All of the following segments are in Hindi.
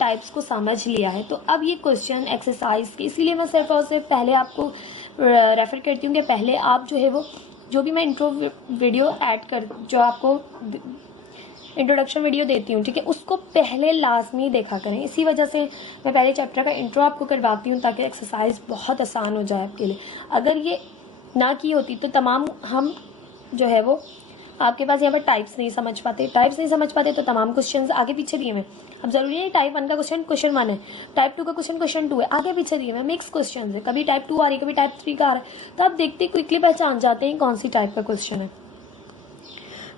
टाइप्स को समझ लिया है। तो अब ये क्वेश्चन एक्सरसाइज के, इसीलिए मैं सिर्फ और सिर्फ पहले आपको रेफर करती हूँ कि पहले आप जो है वो जो भी मैं इंट्रो वीडियो ऐड कर, जो आपको इंट्रोडक्शन वीडियो देती हूँ, ठीक है, उसको पहले लाजमी देखा करें। इसी वजह से मैं पहले चैप्टर का इंट्रो आपको करवाती हूँ ताकि एक्सरसाइज बहुत आसान हो जाए आपके लिए। अगर ये ना की होती तो तमाम हम जो है वो आपके पास यहाँ पर टाइप्स नहीं समझ पाते तो तमाम क्वेश्चंस आगे पीछे दिए हुए। अब जरूरी है टाइप 1 का क्वेश्चन 1 है, टाइप 2 का क्वेश्चन 2 है, आगे पीछे दिए हुए मिक्स क्वेश्चन है, कभी टाइप 2 आ रही है, कभी टाइप 3 का आ रहा है, तो आप देखते क्विकली पहचान जाते हैं कौन सी टाइप का क्वेश्चन है।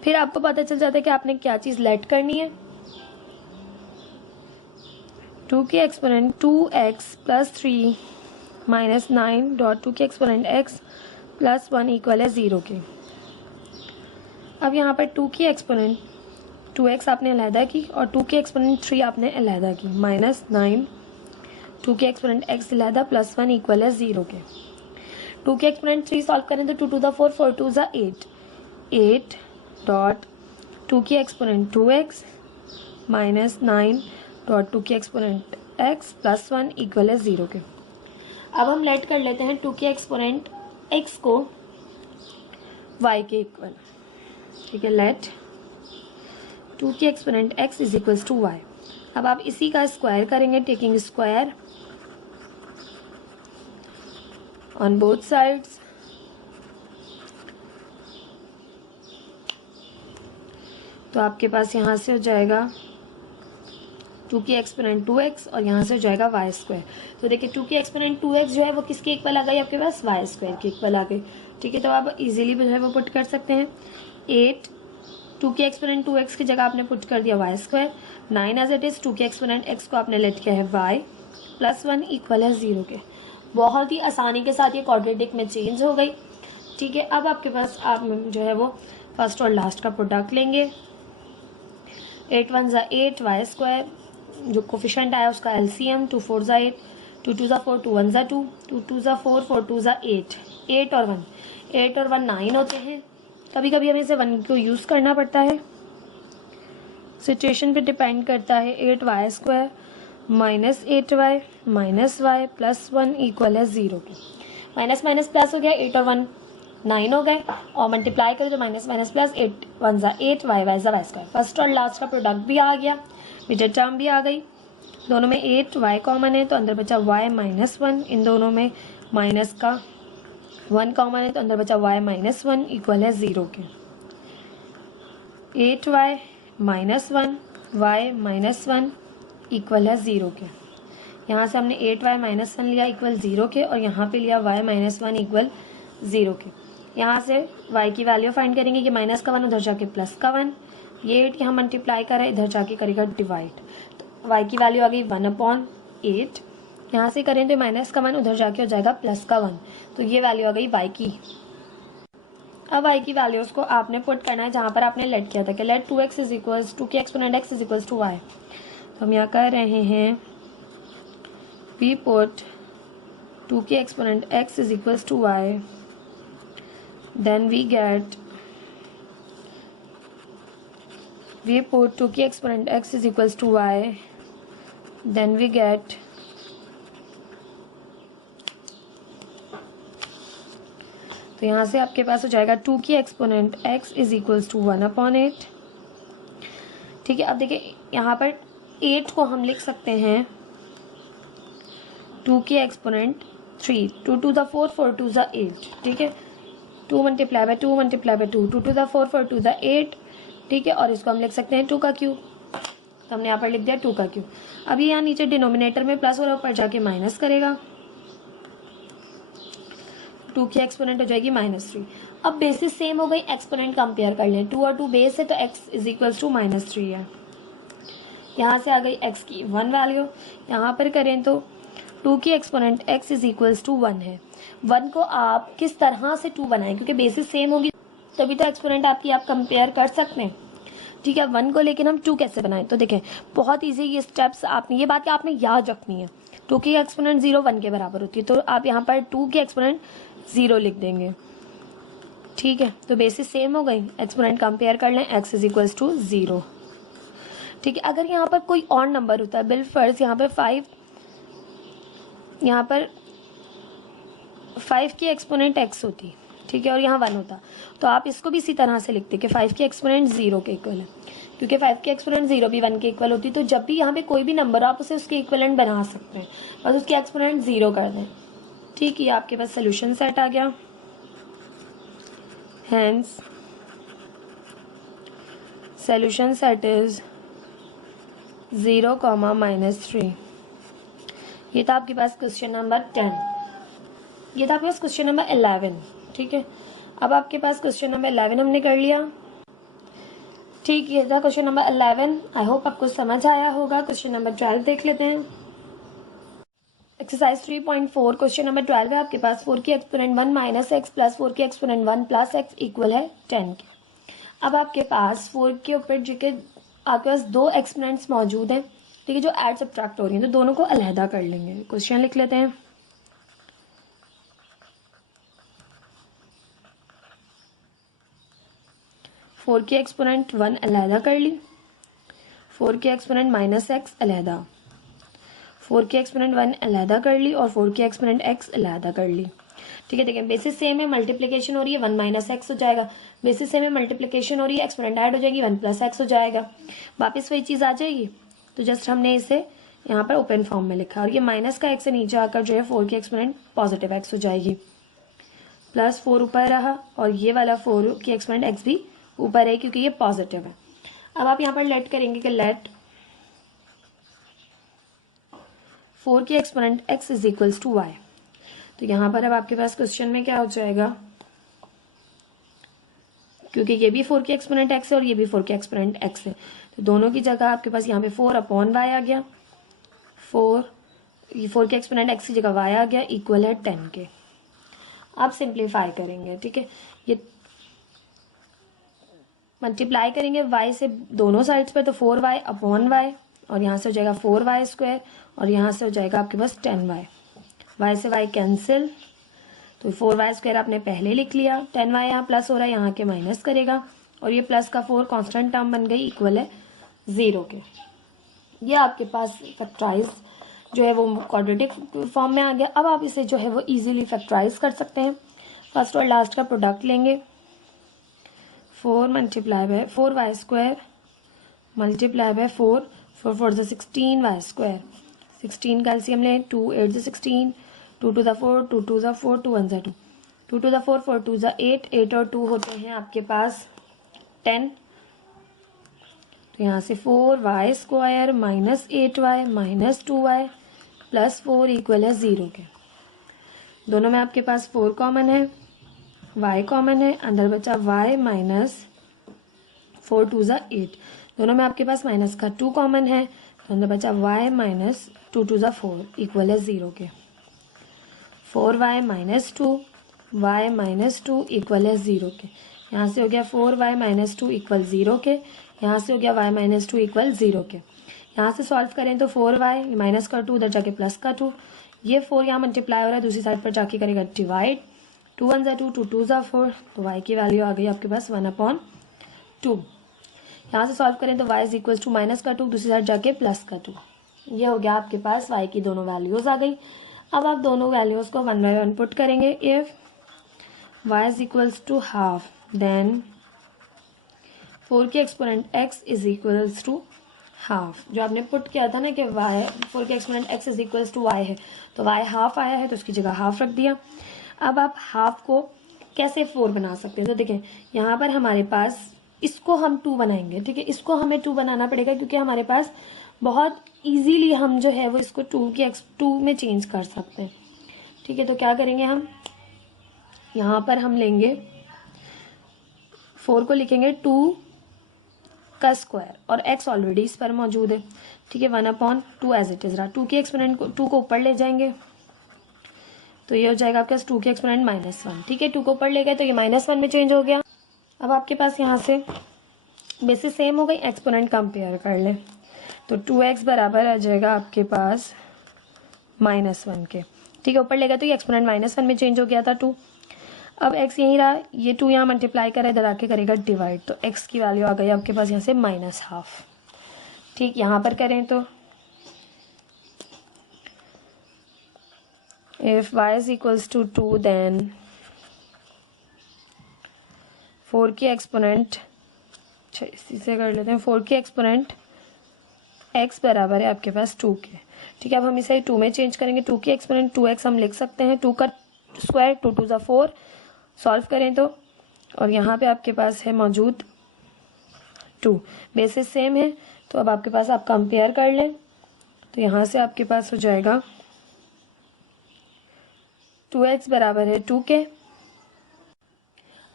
फिर आपको पता चल जाता है कि आपने क्या चीज लेट करनी है। 2 की exponent 2x plus 3 minus 9 dot 2 की एक्सपोनेंट x प्लस 1 इक्वल है 0 के। अब यहाँ पर 2 की एक्सपोनेंट 2x आपने अलहदा की और 2 की एक्सपोनेंट 3 आपने अलहदा की, माइनस 9 2 की एक्सपोनेंट x अलहदा प्लस 1 इक्वल है 0 के। 2 की एक्सपोनेंट 3 सॉल्व करें तो 2 to the 4 4 to the 8 dot 2 की एक्सपोनेंट 2x माइनस 9 डॉट 2 की एक्सपोनेंट x प्लस 1 इक्वल है 0 के। अब हम लेट कर लेते हैं 2 की एक्सपोनेंट x को y के इक्वल, ठीक है, लेट 2 की exponent x is equals to y। अब आप इसी का स्क्वायर करेंगे, taking square on both sides, तो आपके पास यहाँ से हो जाएगा 2 की एक्सपोनेंट 2x और यहाँ से हो जाएगा y स्क्वायर। तो देखिए 2 की एक्सपोनेंट 2x जो है वो किसके इक्वल आ गई आपके पास, y स्क्वायर के इक्वल आ गई, ठीक है। तो आप इजीली जो है वो पुट कर सकते हैं 8 2 की एक्सपोनेंट 2x की जगह आपने पुट कर दिया y square, 9 as it is 2 की एक्सपोनेंट x को आपने लेट किया है y प्लस 1 इक्वल है 0 के। बहुत ही आसानी के साथ ये क्वाड्रेटिक में चेंज हो गई, ठीक है। अब आपके पास आप जो है वो फर्स्ट और लास्ट का प्रोडक्ट लेंगे, 8 1 ज़ा 8 y स्क्वायर, जो कोफिशिएंट आया उसका एलसीएम 2 4 ज़ा 8 2 2 ज़ा 4 2 1 ज़ा 2 2 2 ज़ा 4 4 2 ज़ा 8 8 और 1 9 होते हैं। कभी कभी हमें इसे 1 को यूज़ करना पड़ता है, सिचुएशन पे डिपेंड करता है। 8 y square minus 8 y minus y plus 1 equal है 0 के। माइनस माइनस प्लस हो गया, 8 और 1 9 हो गए और मल्टीप्लाई करें तो माइनस माइनस प्लस 8 1 ज़ा 8 वाई वाई ज़ा वाई स्क्वायर। फर्स्ट और लास्ट का प्रोडक्ट भी आ गया, मिडल टर्म भी आ गई, दोनों में 8 वाई कॉमन है तो अंदर बचा वाई माइनस 1, इन दोनों में माइनस का 1 कॉमन है तो अंदर बचा y माइनस 1 इक्वल है 0 के। 8y minus 1 y minus 1 equal है 0 के। यहाँ से हमने 8y माइनस 1 लिया इक्वल 0 के और यहाँ पे लिया y माइनस 1 इक्वल 0 के। यहाँ से y की वैल्यू फाइंड करेंगे कि माइनस का 1 उधर जाके प्लस का 1, ये 8 यहाँ मल्टीप्लाई करें इधर जाके करेगा डिवाइड, तो y की वैल्यू आ गई 1/8, यहाँ से करें तो माइनस का 1 उधर जाके हो जाएगा प्लस का 1, तो ये वैल्यू आ गई y की। अब y की वैल्यूज को आपने पुट करना है जहाँ पर आपने लेट किया था कि लेट 2x इज इक्वल्स 2 की exponent x is equals to y। तो हम यहाँ कर रहे हैं वी पुट 2 की exponent x is equals to y, then we get we put 2 की exponent x is equals to y, then we get तो यहाँ से आपके पास हो जाएगा 2 की exponent x is equals to 1/8, ठीक है। अब देखिए यहाँ पर 8 को हम लिख सकते हैं 2 की exponent 3 2 to the 4 4 to the 8, ठीक है। 2 multiply by 2 multiply by 2 2 to the 4 4 to the 8, ठीक है। और इसको हम लिख सकते हैं 2 का क्यूब, तो हमने यहाँ पर लिख दिया 2 का क्यूब। अभी यहाँ नीचे डिनोमिनेटर में प्लस और ऊपर जाके माइनस करेगा, 2 की एक्सपोनेंट हो जाएगी -3। अब बेसिस सेम हो गई, एक्सपोनेंट कंपेयर कर लें, 2 और 2 बेस है तो x इज इक्वल्स टू -3 है। यहाँ से आ गई x की 1 वैल्यू, यहाँ पर करें तो 2 की exponent x is equals to 1 है। 1 को आप किस तरह से 2 बनाएं, क्योंकि बेसिस सेम होगी तभी तो एक्सपोनेंट आपकी आप कंपेयर कर सकते हैं, ठीक है। 1 को लेकिन हम 2 कैसे बनाएं, तो देखें बहुत ईजी ये स्टेप्स, आपने ये बात आपने याद रखनी है। 2 की एक्सपोनेंट 0 1 के बराबर होती है, तो आप यहाँ पर 2 की एक्सपोनेंट 0 लिख देंगे, ठीक है। तो बेसिस सेम हो गई, एक्सपोनेंट कंपेयर कर लें, x इज इक्वल्स टू 0, ठीक है। अगर यहाँ पर कोई और नंबर होता है, बिल फर्ज यहाँ पर 5 की एक्सपोनेंट x होती, ठीक है, और यहाँ 1 होता, तो आप इसको भी इसी तरह से लिखते कि 5 की एक्सपोनेंट 0 के इक्वल है, क्योंकि 5 की एक्सपोनेंट 0 भी 1 के इक्वल होती। तो जब भी यहाँ पे कोई भी नंबर हो आप उसे उसके इक्वलेंट बना सकते हैं, बस उसकी एक्सपोनेंट 0 कर दें। ठीक है, आपके पास सोल्यूशन सेट आ गया। Hence solution set is 0, -3। ये था आपके पास क्वेश्चन नंबर 10। ये था आपके पास क्वेश्चन नंबर 11। ठीक है, अब आपके पास क्वेश्चन नंबर 11 हमने कर लिया। ठीक, ये था क्वेश्चन नंबर 11। आई होप आपको समझ आया होगा। क्वेश्चन नंबर 12 देख लेते हैं। एक्सरसाइज 3.4 क्वेश्चन नंबर 12 है आपके पास 4 की एक्सपोनेंट 1 माइनस एक्स प्लस 4 की एक्सपोनेंट 1 प्लस एक्स इक्वल है 10 के। अब आपके पास 4 के ऊपर जो कि आपके पास दो एक्सपोनेंट्स मौजूद हैं, ठीक है, जो ऐड सब्ट्रैक्ट हो रही हैं, तो दोनों को अलहदा कर लेंगे। क्वेश्चन लिख लेते हैं। फोर की एक्सपोनेंट 1 अलहदा कर ली, 4 की एक्सपोनेंट माइनस एक्स अलहदा, 4 की एक्सपोनेंट 1 अलहदा कर ली और 4 की एक्सपोनेंट एक्स अलहदा कर ली। ठीक है, देखिए बेसिस सेम है, मल्टीप्लिकेशन हो रही है, 1 माइनस एक्स हो जाएगा। बेसिस सेम है, मल्टीप्लिकेशन हो रही है, एक्सपोनेंट ऐड हो जाएगी, 1 प्लस एक्स हो जाएगा। वापस वही चीज़ आ जाएगी। तो जस्ट हमने इसे यहाँ पर ओपन फॉर्म में लिखा और ये माइनस का एक्स से नीचे आकर जो है 4 की एक्सपोनेंट पॉजिटिव एक्स हो जाएगी, प्लस 4 ऊपर रहा और ये वाला 4 की एक्सपोनेंट एक्स भी ऊपर है क्योंकि ये पॉजिटिव है। अब आप यहाँ पर लेट करेंगे कि लेट 4 की exponent x is equals to y. तो यहाँ पर अब आपके पास क्वेश्चन में क्या हो जाएगा, क्योंकि ये भी 4 की एक्सपोनेंट x है और ये भी 4 की एक्सपोनेंट x है, तो दोनों की जगह आपके पास यहाँ पे 4 अपॉन वाई आ गया, 4 की एक्सपोनेंट x की जगह y आ गया, इक्वल है 10 के। आप सिंप्लीफाई करेंगे, ठीक है, ये मल्टीप्लाई करेंगे y से दोनों साइड्स पर, तो 4y अपॉन वाई और यहाँ से हो जाएगा 4y स्क्वायर और यहाँ से हो जाएगा आपके पास 10y, y से y कैंसिल, तो 4y स्क्वायर आपने पहले लिख लिया, 10y यहाँ प्लस हो रहा है, यहाँ के माइनस करेगा और ये प्लस का 4 कांस्टेंट टर्म बन गई, इक्वल है 0 के। ये आपके पास फैक्टराइज जो है वो क्वाड्रेटिक फॉर्म में आ गया। अब आप इसे जो है वो इजीली फैक्टराइज कर सकते हैं। फर्स्ट और लास्ट का प्रोडक्ट लेंगे, 4 multiply by 4y square multiply by 4 4 ज़ 16y स्क्वायर, 16 का एलसीएम लें, 2 8 ज़ 16, 2 टू ज़ 4, 2 टू ज़ 4, 2 1 ज़ 2, 2 टू ज़ 4, 4 टू ज़ 8, 8 और 2 होते हैं आपके पास 10। तो यहाँ से 4y square minus 8y minus 2y plus 4 equal है 0 के। दोनों में आपके पास 4 कॉमन है, y कॉमन है, अंदर बचा y माइनस 4 टू ज़ 8, दोनों में आपके पास माइनस का 2 कॉमन है, तो अंदर बचा y माइनस 2 टू ज़ 4 इक्वल है 0 के। 4y minus 2 y minus 2 equal है 0 के। यहाँ से हो गया 4y माइनस 2 इक्वल 0 के, यहाँ से हो गया y माइनस 2 इक्वल 0 के। यहाँ से सॉल्व करें तो 4y माइनस का 2 उधर जाके प्लस का 2, ये 4 यहाँ मल्टीप्लाई हो रहा है, दूसरी साइड पर जाके करेगा डिवाइड, 2 1 ज़ 2, 2 2 ज़ 4, तो y की वैल्यू आ गई आपके पास 1/2। यहाँ से सॉल्व करें तो y is equal to minus का 2, दूसरी साइड जाके प्लस का 2, ये हो गया आपके पास y की दोनों वैल्यूज़ आ गई। अब आप दोनों वैल्यूज़ को 1 बाय 1 पुट करेंगे। If y is equals to half then 4 की exponent x is equals to half. जो आपने पुट किया था ना कि y 4 की exponent x is equals to y है, तो y हाफ आया है तो उसकी जगह हाफ रख दिया। अब आप हाफ को कैसे 4 बना सकते हैं, तो देखें यहाँ पर हमारे पास इसको हम 2 बनाएंगे, ठीक है, इसको हमें 2 बनाना पड़ेगा क्योंकि हमारे पास बहुत इजीली हम जो है वो इसको 2 में चेंज कर सकते हैं। ठीक है, तो क्या करेंगे हम, यहाँ पर हम लेंगे 4 को लिखेंगे 2 का स्क्वायर और x ऑलरेडी इस पर मौजूद है, ठीक है, 1/2 एज इट इज रहा। 2 की एक्सपोनेंट को 2 को ऊपर ले जाएंगे तो ये हो जाएगा आपके पास 2 की एक्सपोनेंट -1, ठीक है, 2 को ऊपर ले गए तो ये -1 में चेंज हो गया। अब आपके पास यहाँ से बेसिस सेम हो गई, एक्सपोनेंट कंपेयर कर लें तो 2x बराबर आ जाएगा आपके पास -1 के, ठीक है, ऊपर ले गए तो ये एक्सपोनेंट -1 में चेंज हो गया था 2। अब x यहीं रहा, ये 2 यहाँ मल्टीप्लाई करा, इधर आके करेगा डिवाइड, तो x की वैल्यू आ गई आपके पास यहाँ से -1/2। ठीक, यहाँ पर करें तो if y is equals to 2 then 4 की एक्सपोनेंट, इसी से कर लेते हैं, 4 की एक्सपोनेंट x बराबर है आपके पास 2 के। ठीक है, अब हम इसे 2 में चेंज करेंगे। 2 की एक्सपोनेंट 2x हम लिख सकते हैं, 2 का स्क्वायर 2 2 ज़ा 4, सॉल्व करें तो, और यहाँ पे आपके पास है मौजूद 2, बेसिस सेम है। तो अब आपके पास, आप कंपेयर कर लें तो यहाँ से आपके पास हो जाएगा 2x बराबर है 2 के।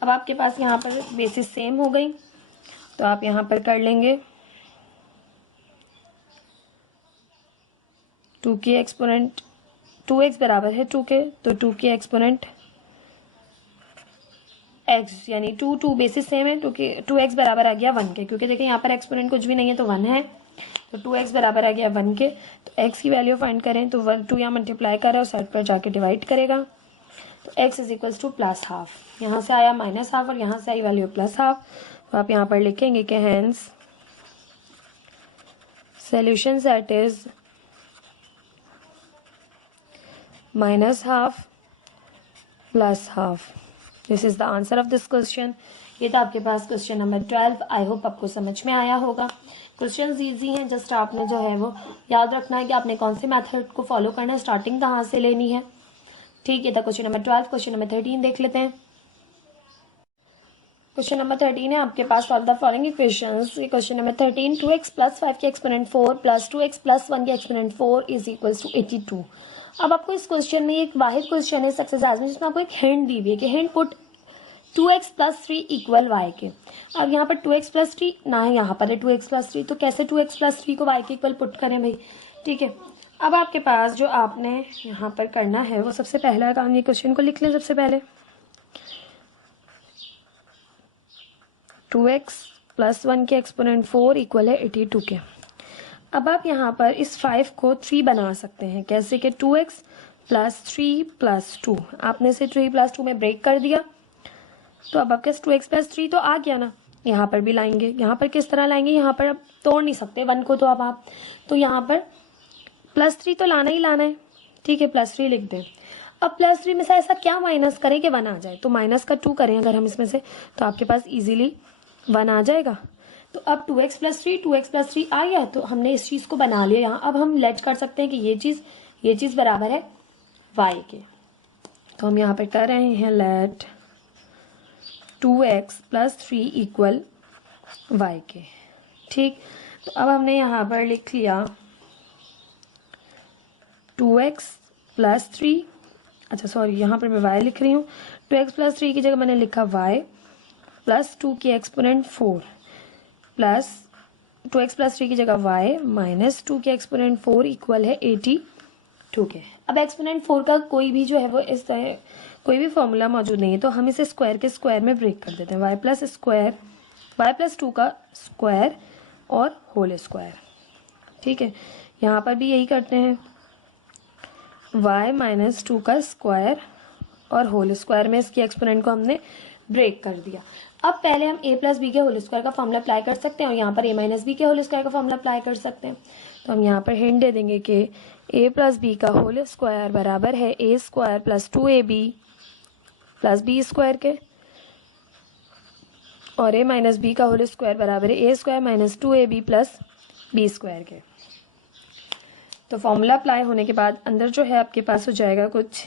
अब आपके पास यहाँ पर बेसिस सेम हो गई, तो आप यहाँ पर कर लेंगे 2 की एक्सपोनेंट, 2x बराबर है 2 के, तो 2 की एक्सपोनेंट x, यानी 2 बेसिस सेम है, 2x बराबर आ गया 1 के, क्योंकि देखिए यहाँ पर एक्सपोनेंट कुछ भी नहीं है तो 1 है, तो 2x बराबर आ गया 1 के। तो x की वैल्यू फाइंड करें तो 2 यहाँ मल्टीप्लाई करें और साइड पर जाके डिवाइड करेगा, तो x is equals two plus half. यहाँ से आया माइनस हाफ और यहाँ से आई वैल्यू प्लस हाफ, तो आप यहाँ पर लिखेंगे कि hence solution set is minus half plus half. This is the answer of this question. ये था आपके पास क्वेश्चन नंबर 12। आई होप आपको समझ में आया होगा। क्वेश्चंस इजी हैं, जस्ट आपने जो है वो याद रखना है कि आपने कौन से मेथड को फॉलो करना है, स्टार्टिंग कहाँ से लेनी है। ठीक है, था क्वेश्चन नंबर 12। क्वेश्चन नंबर 13 देख लेते हैं। क्वेश्चन नंबर 13 है आपके पास, solve the following equations. Question number 13, 2x plus 5 की एक्सपोनेंट 4 प्लस 2x प्लस 1 की एक्सपोनेंट 4 इज इक्वल्स टू 82। अब आपको इस क्वेश्चन में एक वाहिद क्वेश्चन है सक्सेस में जिसमें आपको एक हिंट दी हुई है कि hint put 2x plus 3 equal y के। अब यहाँ पर 2x प्लस 3 ना है, यहाँ पर है 2x प्लस 3, तो कैसे 2x प्लस 3 को y के इक्वल पुट करें भाई। ठीक है, अब आपके पास जो आपने यहाँ पर करना है वो सबसे पहला काम, ये क्वेश्चन को लिख लें सबसे पहले। 2x प्लस 1 के एक्सपोनेंट 4 इक्वल है 82 के। अब आप यहाँ पर इस 5 को 3 बना सकते हैं, कैसे कि 2x प्लस 3 प्लस 2, आपने इसे 3 प्लस 2 में ब्रेक कर दिया, तो अब आपके 2x प्लस 3 तो आ गया ना। यहाँ पर भी लाएंगे, यहाँ पर किस तरह लाएंगे, यहाँ पर अब तोड़ नहीं सकते 1 को, तो अब आप तो यहाँ पर प्लस 3 तो लाना ही लाना है। ठीक है, प्लस 3 लिख दें। अब प्लस 3 में से ऐसा क्या माइनस करें कि 1 आ जाए, तो माइनस का 2 करें अगर हम इसमें से, तो आपके पास इजीली 1 आ जाएगा। तो अब 2x प्लस 3 आ गया, तो हमने इस चीज़ को बना लिया यहाँ। अब हम लेट कर सकते हैं कि ये चीज़ बराबर है y के, तो हम यहाँ पर कर रहे हैं late 2x plus 3 equal y के। ठीक, तो अब हमने यहाँ पर लिख लिया 2x प्लस 3, अच्छा सॉरी यहाँ पर मैं y लिख रही हूँ, 2x प्लस 3 की जगह मैंने लिखा y प्लस 2 की एक्सपोनेंट 4 प्लस 2x प्लस 3 की जगह y माइनस 2 की एक्सपोनेंट 4 इक्वल है 82 के। अब एक्सपोनेंट 4 का कोई भी जो है वो इस तरह कोई भी फॉर्मूला मौजूद नहीं है, तो हम इसे स्क्वायर के स्क्वायर में ब्रेक कर देते हैं। y प्लस 2 का स्क्वायर और होल स्क्वायर। ठीक है, यहाँ पर भी यही करते हैं, y माइनस 2 का स्क्वायर और होल स्क्वायर में इसकी एक्सपोनेंट को हमने ब्रेक कर दिया। अब पहले हम a प्लस बी के होल स्क्वायर का फॉर्मूला अप्लाई कर सकते हैं और यहाँ पर a माइनस बी के होल स्क्वायर का फॉर्मूला अप्लाई कर सकते हैं। तो हम यहाँ पर हिंट दे देंगे कि a प्लस बी का होल स्क्वायर बराबर है a square plus 2ab plus b square के, और a माइनस बी का होल स्क्वायर बराबर है a square minus 2ab plus b square के। तो फॉर्मूला अप्लाई होने के बाद अंदर जो है आपके पास हो जाएगा कुछ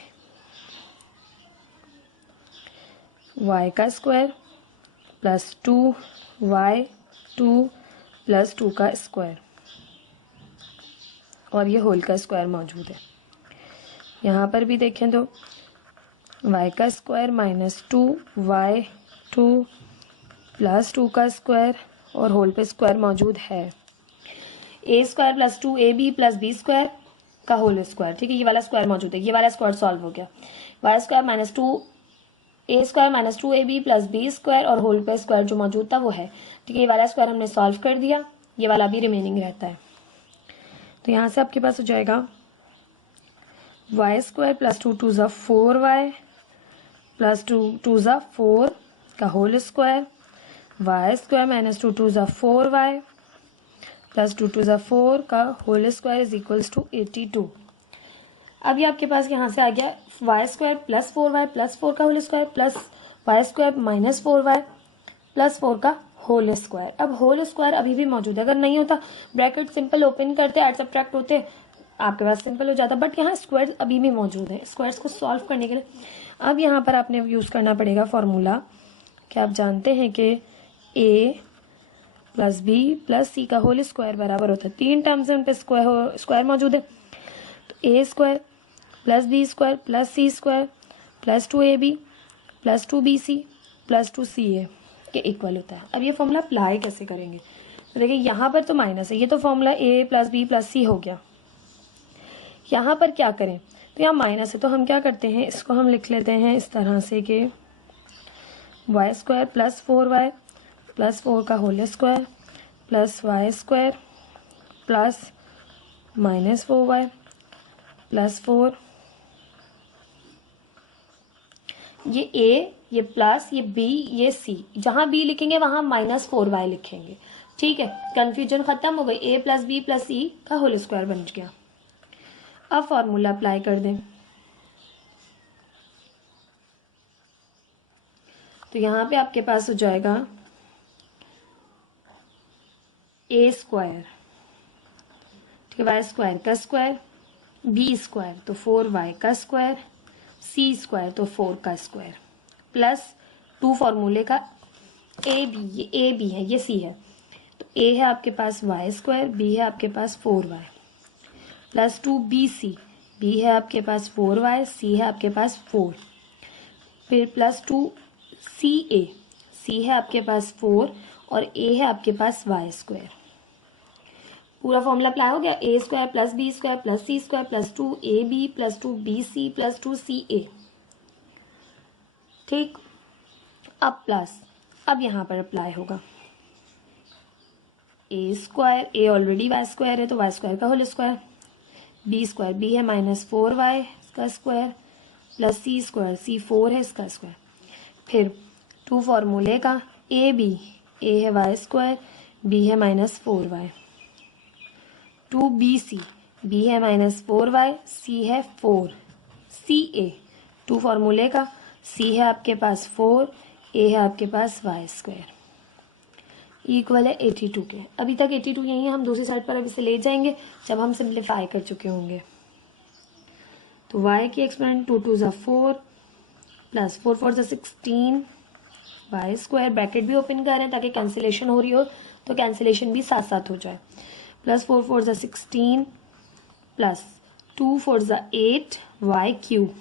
y का स्क्वायर प्लस 2y2 प्लस 2 का स्क्वायर, और ये होल का स्क्वायर मौजूद है। यहाँ पर भी देखें तो y का स्क्वायर माइनस 2y2 प्लस 2 का स्क्वायर और होल पे स्क्वायर मौजूद है। a square plus 2ab plus b square का होल स्क्वायर। ठीक है, ये वाला स्क्वायर मौजूद है, ये वाला स्क्वायर सॉल्व हो गया। y square minus 2a square minus 2ab plus b square और होल पे स्क्वायर जो मौजूद था वो है। ठीक है, ये वाला स्क्वायर हमने सॉल्व कर दिया, ये वाला भी रिमेनिंग रहता है। तो यहाँ से आपके पास हो जाएगा y स्क्वायर प्लस 2 2 ज़ा 4y प्लस 2 2 ज़ा 4 का whole square, y square minus 2 2 ज़ा 4y प्लस 2 टू ज़ा 4 का whole square is equals to 82। अब ये आपके पास यहाँ से आ गया Y square plus 4y plus 4 का whole square plus y square minus 4y plus 4 का होल स्क्वायर। अब होल स्क्वायर अभी भी मौजूद है, अगर नहीं होता ब्रैकेट सिंपल ओपन करते ऐड सब्ट्रैक्ट होते आपके पास सिंपल हो जाता, बट यहाँ स्क्वायर अभी भी मौजूद है। स्क्वायर्स को सॉल्व करने के लिए अब यहाँ पर आपने यूज़ करना पड़ेगा फॉर्मूला कि आप जानते हैं कि a प्लस बी प्लस सी का होल स्क्वायर बराबर होता है, 3 टर्म्स है उन पर स्क्वायर मौजूद है, तो a square plus b square plus c square plus 2ab plus 2bc plus 2ca के इक्वल होता है। अब ये फॉर्मूला अप्लाई कैसे करेंगे, तो देखिए यहाँ पर तो माइनस है, ये तो formula a plus B plus C हो गया। यहाँ पर क्या करें, तो यहाँ माइनस है, तो हम क्या करते हैं, इसको हम लिख लेते हैं इस तरह से कि Y square plus 4y plus 4 का whole square plus y square plus minus 4y plus 4, ये a ये प्लस ये b ये c, जहाँ b लिखेंगे वहाँ माइनस 4y लिखेंगे। ठीक है, कंफ्यूजन खत्म हो गई, a plus B plus c का होल स्क्वायर बन गया। अब फॉर्मूला अप्लाई कर दें, तो यहाँ पे आपके पास हो जाएगा a स्क्वायर, ठीक है, वाई स्क्वायर का स्क्वायर, बी स्क्वायर तो 4y का स्क्वायर, सी स्क्वायर तो 4 का स्क्वायर प्लस 2 फॉर्मूले का ए बी, ये ए बी है ये सी है, तो ए है आपके पास वाई स्क्वायर, बी है आपके पास 4y प्लस 2bc, बी है आपके पास 4y, सी है आपके पास 4, फिर प्लस 2ca, सी है आपके पास 4 और a है आपके पास वाई स्क्वायर। पूरा फॉर्मूला अप्लाई हो गया, a square plus b square plus c square plus 2ab plus 2bc plus 2ca। ठीक, अब प्लस, अब यहाँ पर अप्लाई होगा a square, a already y square है तो वाई स्क्वायर का whole square, b square, b है माइनस 4y का square plus c square, c 4 है इसका स्क्वायर, फिर 2 फॉर्मूले का ए बी, ए है वाई स्क्वायर, बी है माइनस 4y, 2bc, बी है माइनस 4y, सी है 4, सी ए, 2 फॉर्मूले का सी है आपके पास 4, ए है आपके पास वाई स्क्वायर इक्वल है 82 के। अभी तक 82 यही है, हम दूसरी साइड पर अब इसे ले जाएंगे जब हम सिंप्लीफाई कर चुके होंगे। तो y की एक्सपोनेंट 2 टू ज़ा 4 प्लस 4 4 ज़ा 16 वाई स्क्वायर, ब्रैकेट भी ओपन कर रहे हैं ताकि कैंसिलेशन हो रही हो तो कैंसिलेशन भी साथ साथ हो जाए, प्लस 4 4 ज़ा 16 प्लस 2 4 ज़ा 8 वाई क्यूब,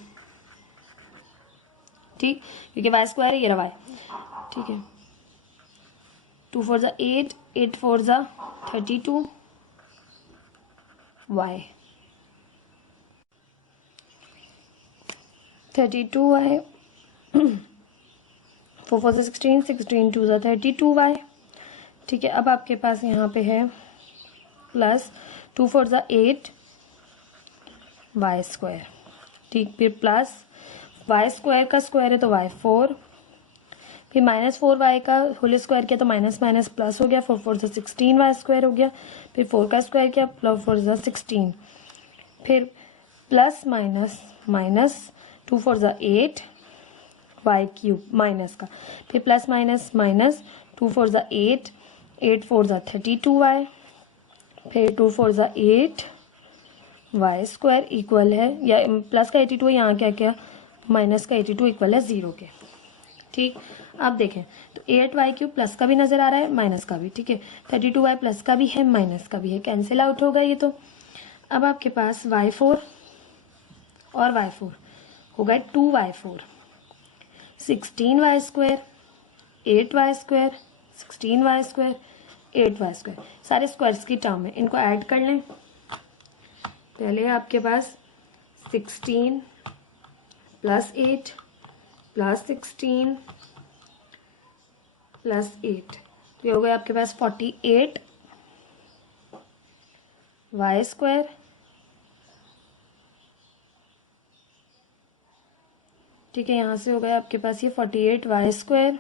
ठीक, क्योंकि वाई स्क्वायर है ये रहा y, ठीक है, 2 4 ज़ा 8, 8 4 ज़ा 32 y, 32y 4 4 ज़ा 16, 16 2 ज़ा 32y। ठीक है, अब आपके पास यहाँ पे है प्लस 2 4 ज़ा 8 वाई स्क्वायर, ठीक, फिर प्लस वाई स्क्वायर का स्क्वायर है तो वाई 4, फिर माइनस 4y का होल स्क्वायर किया तो माइनस माइनस प्लस हो गया, 4 4 ज़ा 16 वाई स्क्वायर हो गया, फिर 4 का स्क्वायर किया प्लस 4 ज़ा 16, फिर प्लस माइनस माइनस 2 4 ज़ा 8 वाई क्यूब माइनस का, फिर प्लस माइनस माइनस 2 4 ज़ा 8, 8 4 ज़ा 32y, फिर 2 4 ज़ा 8 वाई स्क्वायर इक्वल है, या प्लस का 82 है, यहाँ क्या क्या माइनस का 82 इक्वल है 0 के। ठीक, अब देखें तो 8y क्यूब प्लस का भी नजर आ रहा है माइनस का भी, ठीक है, 32y प्लस का भी है माइनस का भी है, कैंसिल आउट होगा ये तो। अब आपके पास y4 और y4 हो गए 2y4, 16y square 8y square 16y square 8y square, सारे स्क्वायर्स की टर्म है, इनको ऐड कर लें। पहले आपके पास 16 प्लस 8 प्लस 16 प्लस 8, तो ये हो गया आपके पास 48 वाई स्क्वायर, ठीक है, यहाँ से हो गया आपके पास ये 48 वाई स्क्वायर।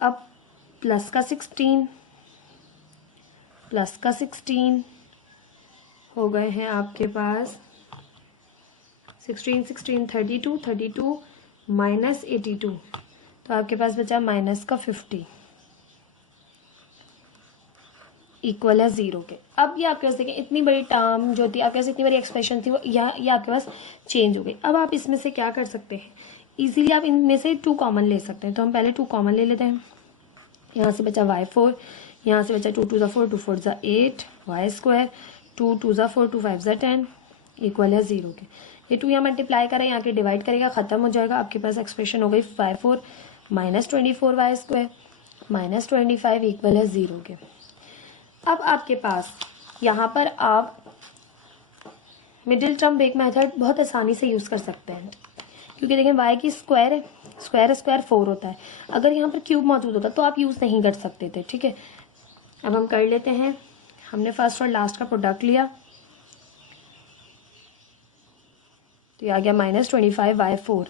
अब प्लस का 16 हो गए हैं आपके पास 16 32 माइनस 82, तो आपके पास बचा माइनस का 50 इक्वल है 0 के। अब ये आपके पास देखें इतनी बड़ी टर्म जो थी आपके पास, इतनी बड़ी एक्सप्रेशन थी वो ये आपके पास चेंज हो गई। अब आप इसमें से क्या कर सकते हैं, इजीली आप इनमें से 2 कॉमन ले सकते हैं। तो हम पहले 2 कॉमन ले लेते हैं। यहाँ से बचा y4, यहाँ से बचा 2 2 4 2 4 8 y स्क्वायर, 2 2 4 2 5 10 इक्वल है 0 के। ये 2 यहाँ मल्टीप्लाई करें, यहाँ के डिवाइड करेगा, खत्म हो जाएगा। आपके पास एक्सप्रेशन हो गई y4 minus 24 y square minus 25 equal है 0 के। अब आपके पास यहाँ पर आप मिडिल टर्म ब्रेक मेथड बहुत आसानी से यूज़ कर सकते हैं, क्योंकि देखें y की स्क्वायर है, स्क्वायर 4 होता है। अगर यहाँ पर क्यूब मौजूद होता तो आप यूज़ नहीं कर सकते थे, ठीक है। अब हम कर लेते हैं। हमने फर्स्ट और लास्ट का प्रोडक्ट लिया, तो ये आ गया माइनस 25y4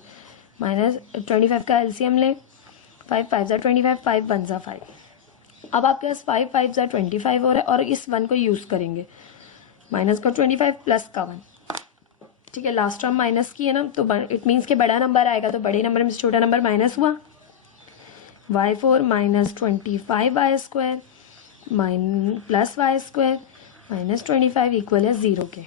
माइनस 25 का एलसीएम ले, 5 5 25 5 1 5। अब आपके पास 5 5 25 हो रहा है और इस 1 को यूज़ करेंगे, माइनस का 25 प्लस का 1, ठीक है। लास्ट टर्म माइनस की है ना, तो इट मीन्स के बड़ा नंबर आएगा, तो बड़े नंबर में से छोटा नंबर माइनस हुआ। y4 minus 25 y square plus y square minus 25 equal है 0 के।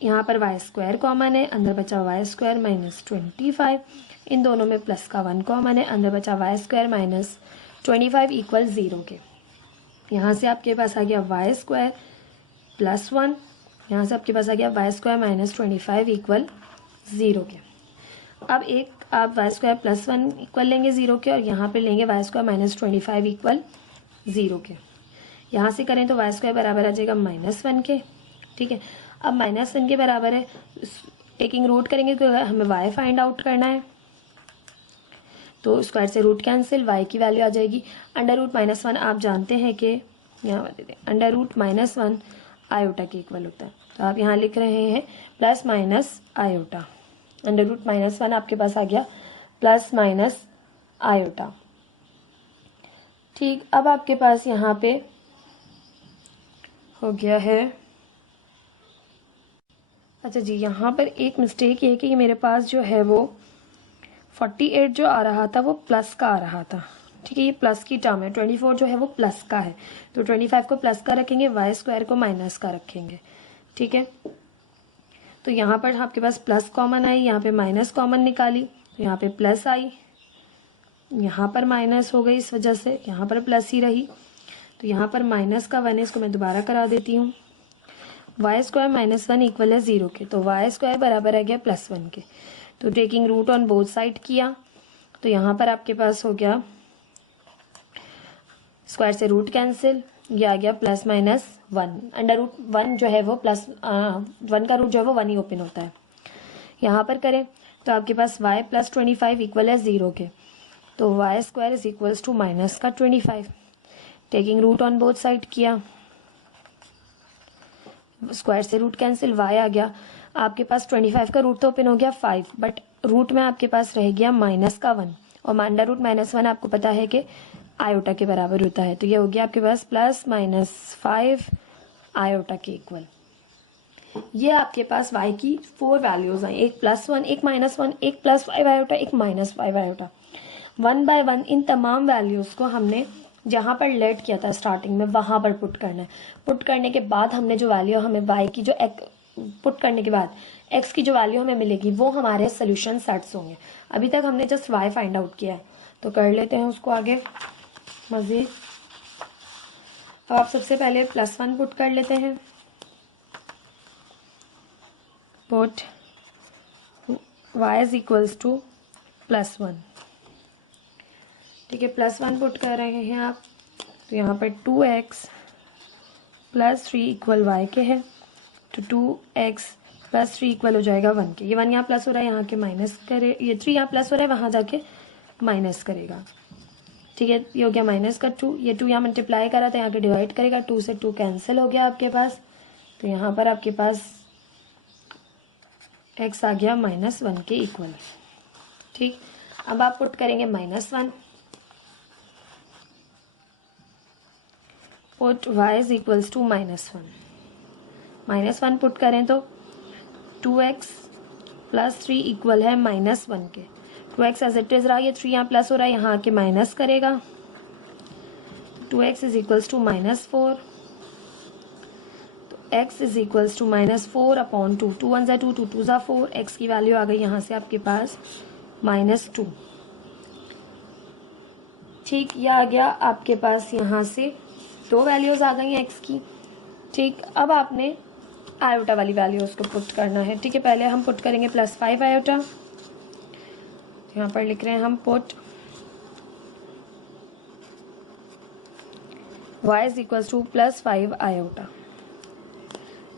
यहाँ पर वाई स्क्वायर कॉमन है, अंदर बचा वाई स्क्वायर माइनस 25, इन दोनों में प्लस का 1 कॉमन है, अंदर बचा वाई स्क्वायर माइनस 25 इक्वल 0 के। यहाँ से आपके पास आ गया वाई स्क्वायर प्लस 1, यहाँ से आपके पास आ गया वाई स्क्वायर माइनस 25 इक्वल 0 के। अब एक आप वाई स्क्वायर प्लस 1 इक्वल लेंगे 0 के, और यहाँ पे लेंगे वाई स्क्वायर माइनस 25 इक्वल 0 के। यहाँ से करें तो वाई स्क्वायर बराबर आ जाएगा -1 के, ठीक है। अब -1 के बराबर है, टेकिंग रूट करेंगे तो हमें वाई फाइंड आउट करना है, तो स्क्वायर से रूट कैंसिल, वाई की वैल्यू आ जाएगी √-1। आप जानते हैं कि यहाँ पर दे दें √-1 आयोटा के इक्वल होता है, तो आप यहाँ लिख रहे हैं प्लस माइनस आयोटा। √-1 आपके पास आ गया प्लस माइनस आयोटा, ठीक। अब आपके पास यहाँ पे हो गया है, अच्छा जी, यहाँ पर एक मिस्टेक ये है कि मेरे पास जो है वो 48 जो आ रहा था वो प्लस का आ रहा था, ठीक है। ये प्लस की टर्म है, 24 जो है वो प्लस का है, तो 25 को प्लस का रखेंगे, वाई स्क्वायर को माइनस का रखेंगे, ठीक है। तो यहाँ पर आपके पास प्लस कॉमन आई, यहाँ पे माइनस कॉमन निकाली, तो यहाँ पे प्लस आई, यहाँ पर माइनस हो गई, इस वजह से यहाँ पर प्लस ही रही, तो यहाँ पर माइनस का 1 है, इसको मैं दोबारा करा देती हूँ। वाई स्क्वायर -1 इक्वल है 0 के, तो वाई स्क्वायर बराबर आ गया +1 के। तो taking root on both side किया, तो यहाँ पर आपके पास हो गया स्क्वायर से रूट कैंसिल, ये आ गया +-1 √1 जो है वो +1 का रूट जो है वो 1 ही ओपन होता है। यहाँ पर करें तो आपके पास y + 25 इक्वल है 0 के, तो y square is equals to -25। Taking root on both side किया, स्क्वायर से रूट कैंसिल, y आ गया आपके पास 25 का रूट तो ओपन हो गया 5, बट रूट में आपके पास रह गया -1 और √-1 आपको पता है कि आयोटा के बराबर होता है, तो ये हो गया आपके पास +-5 आयोटा के इक्वल। ये आपके पास y की 4 वैल्यूज आई, एक +1, एक -1, एक +5 आयोटा, एक -5 आयोटा। 1 बाय 1 इन तमाम वैल्यूज को हमने जहाँ पर लेट किया था स्टार्टिंग में वहाँ पर पुट करना है। पुट करने के बाद हमने जो वैल्यू हमें y की जो पुट करने के बाद x की जो वैल्यू हमें मिलेगी वो हमारे सोल्यूशन सेट्स होंगे। अभी तक हमने जस्ट y फाइंड आउट किया है, तो कर लेते हैं उसको आगे मज़ीद। अब आप सबसे पहले +1 पुट कर लेते हैं, put y is equals to +1, ठीक है। +1 पुट कर रहे हैं आप, तो यहाँ पर 2x + 3 इक्वल y के है, तो 2x + 3 इक्वल हो जाएगा 1 के। ये 1 यहाँ प्लस हो रहा है, यहाँ के माइनस करे, ये 3 यहाँ प्लस हो रहा है, वहाँ जाके माइनस करेगा, ठीक है। ये हो गया -2, ये 2 यहाँ मल्टीप्लाई करा था, यहाँ के डिवाइड करेगा, 2 से 2 कैंसिल हो गया आपके पास, तो यहाँ पर आपके पास x आ गया -1 के इक्वल, ठीक। अब आप पुट करेंगे -1, put y is equals to -1, -1 put करें तो 2x प्लस 3 इक्वल है -1 के। 2x एज इट इज रहा, ये 3 यहाँ प्लस हो रहा है, यहाँ आके माइनस करेगा। 2x इज इक्वल्स टू -4, तो x is equals to -4 upon 2, 2 1 2, 2 2 4, x की वैल्यू आ गई यहाँ से आपके पास -2। ठीक, ये आ गया आपके पास यहाँ से 2 वैल्यूज आ गई हैं x की। ठीक, अब आपने आयोटा वाली वैल्यूज को पुट करना है। ठीक है, पहले हम पुट करेंगे +5 आयोटा, यहाँ पर लिख रहे हैं हम put y is equals to +5 iota,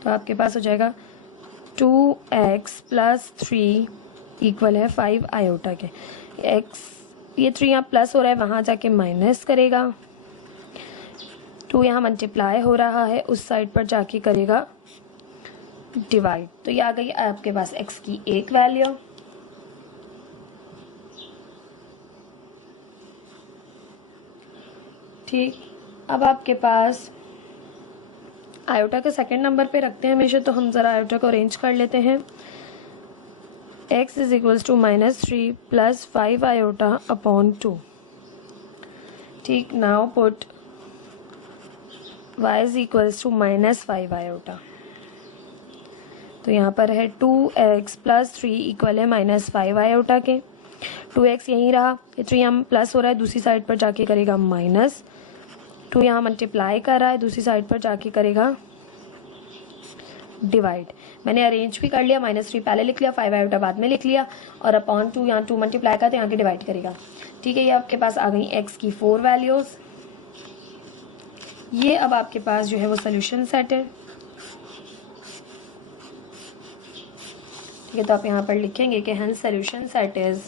तो आपके पास हो जाएगा 2x प्लस 3 इक्वल है 5 आयोटा के। x ये 3 यहाँ प्लस हो रहा है, वहाँ जाके माइनस करेगा। 2 यहाँ मल्टीप्लाई हो रहा है, उस साइड पर जाके करेगा डिवाइड। तो ये आ गई आपके पास x की एक वैल्यू। ठीक, अब आपके पास आयोटा के सेकंड नंबर पे रखते हैं हमेशा, तो हम ज़रा आयोटा को अरेंज कर लेते हैं। x is equals to -3 plus 5 iota upon 2। ठीक, now put y is equals to -5 iota, तो यहाँ पर है 2x प्लस 3 इक्वल है -5 आयोटा के। 2x यहीं रहा, ये 3 यहाँ प्लस हो रहा है, दूसरी साइड पर जाके करेगा माइनस। 2 यहाँ मल्टीप्लाई कर रहा है, दूसरी साइड पर जाके करेगा डिवाइड। मैंने अरेंज भी कर लिया, -3 पहले लिख लिया, 5 आयोटा बाद में लिख लिया, और अपॉन 2 यहाँ 2 मल्टीप्लाई करते यहाँ के डिवाइड करेगा। ठीक है, ये आपके पास आ गई x की 4 वैल्यूज। ये अब आपके पास जो है वो सोल्यूशन सेट है। ठीक है, तो आप यहाँ पर लिखेंगे कि hence solution set is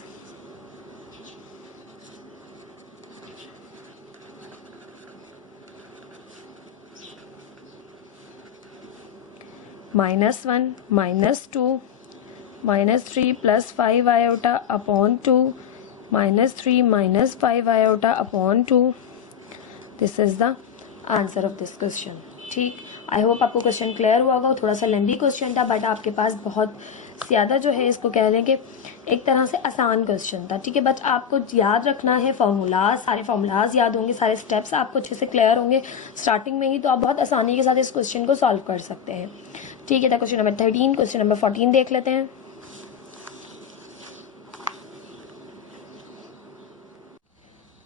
-1 -2 -3 plus 5 iota upon 2 -3 -5 iota upon 2। This is the answer of this question. ठीक, आई होप आपको क्वेश्चन क्लियर हुआ होगा। थोड़ा सा लेंदी क्वेश्चन था, बट आपके पास बहुत ज़्यादा जो है इसको कह लें कि एक तरह से आसान क्वेश्चन था। ठीक है, बट आपको याद रखना है फार्मूलाज, सारे फार्मूलाज याद होंगे, सारे स्टेप्स आपको अच्छे से क्लियर होंगे स्टार्टिंग में ही, तो आप बहुत आसानी के साथ इस क्वेश्चन को सॉल्व कर सकते हैं। ठीक है, तो क्वेश्चन नंबर 13, क्वेश्चन नंबर 14 देख लेते हैं।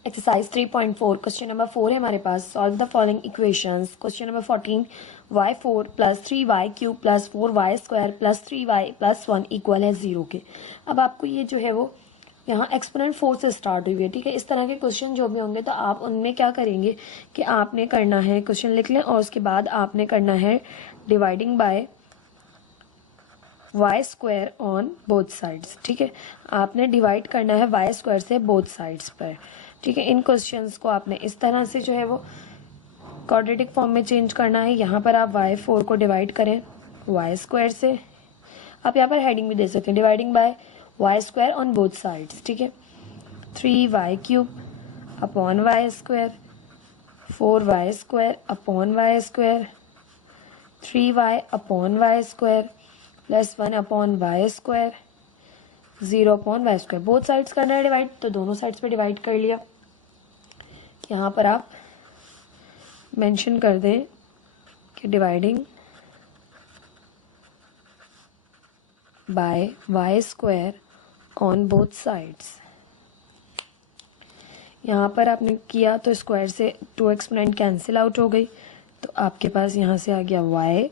एक्सरसाइज 3.4 क्वेश्चन नंबर 4 है हमारे पास। Solve the following equations. Question number 14, y4 plus 3y³ plus 4y² plus 3y plus 1 equal है 0 के। अब आपको ये जो है वो यहाँ एक्सपोनेंट 4 से स्टार्ट हुई है। ठीक है, इस तरह के क्वेश्चन जो भी होंगे तो आप उनमें क्या करेंगे कि आपने करना है, क्वेश्चन लिख लें और उसके बाद आपने करना है dividing by y² on both sides. ठीक है, आपने डिवाइड करना है y² से बोथ साइड्स पर। ठीक है, इन क्वेश्चंस को आपने इस तरह से जो है वो क्वाड्रेटिक फॉर्म में चेंज करना है। यहाँ पर आप y4 को डिवाइड करें y² से। आप यहाँ पर हेडिंग भी दे सकते हैं, dividing by y² on both sides. ठीक है, 3y³ upon y², 4y² upon y², 3y upon y² plus 1 upon y², 0 upon y²। Both sides करना है डिवाइड, तो दोनों साइड्स पे डिवाइड कर लिया। यहाँ पर आप मेंशन कर दें कि dividing by y² on both sides. यहाँ पर आपने किया तो स्क्वायर से 2 एक्सपोनेंट कैंसिल आउट हो गई, तो आपके पास यहाँ से आ गया y²,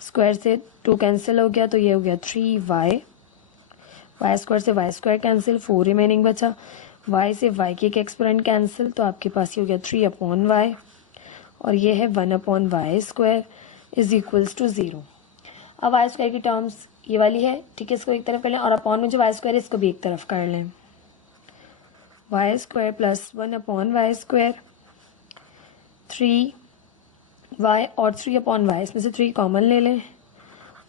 स्क्वायर से 2 कैंसिल हो गया तो ये हो गया 3y, y² से y² कैंसिल, 4 रिमेनिंग बचा। y से y के एक्सपोनेंट कैंसिल, तो आपके पास ये हो गया 3 अपॉन y, और ये है 1 upon y² is equals to 0। अब y² की टर्म्स ये वाली है। ठीक है, इसको एक तरफ कर लें और अपॉन में जो y² है इसको भी एक तरफ कर लें। y² plus 1 upon y², 3y और 3 अपॉन y, इसमें से 3 कॉमन ले लें,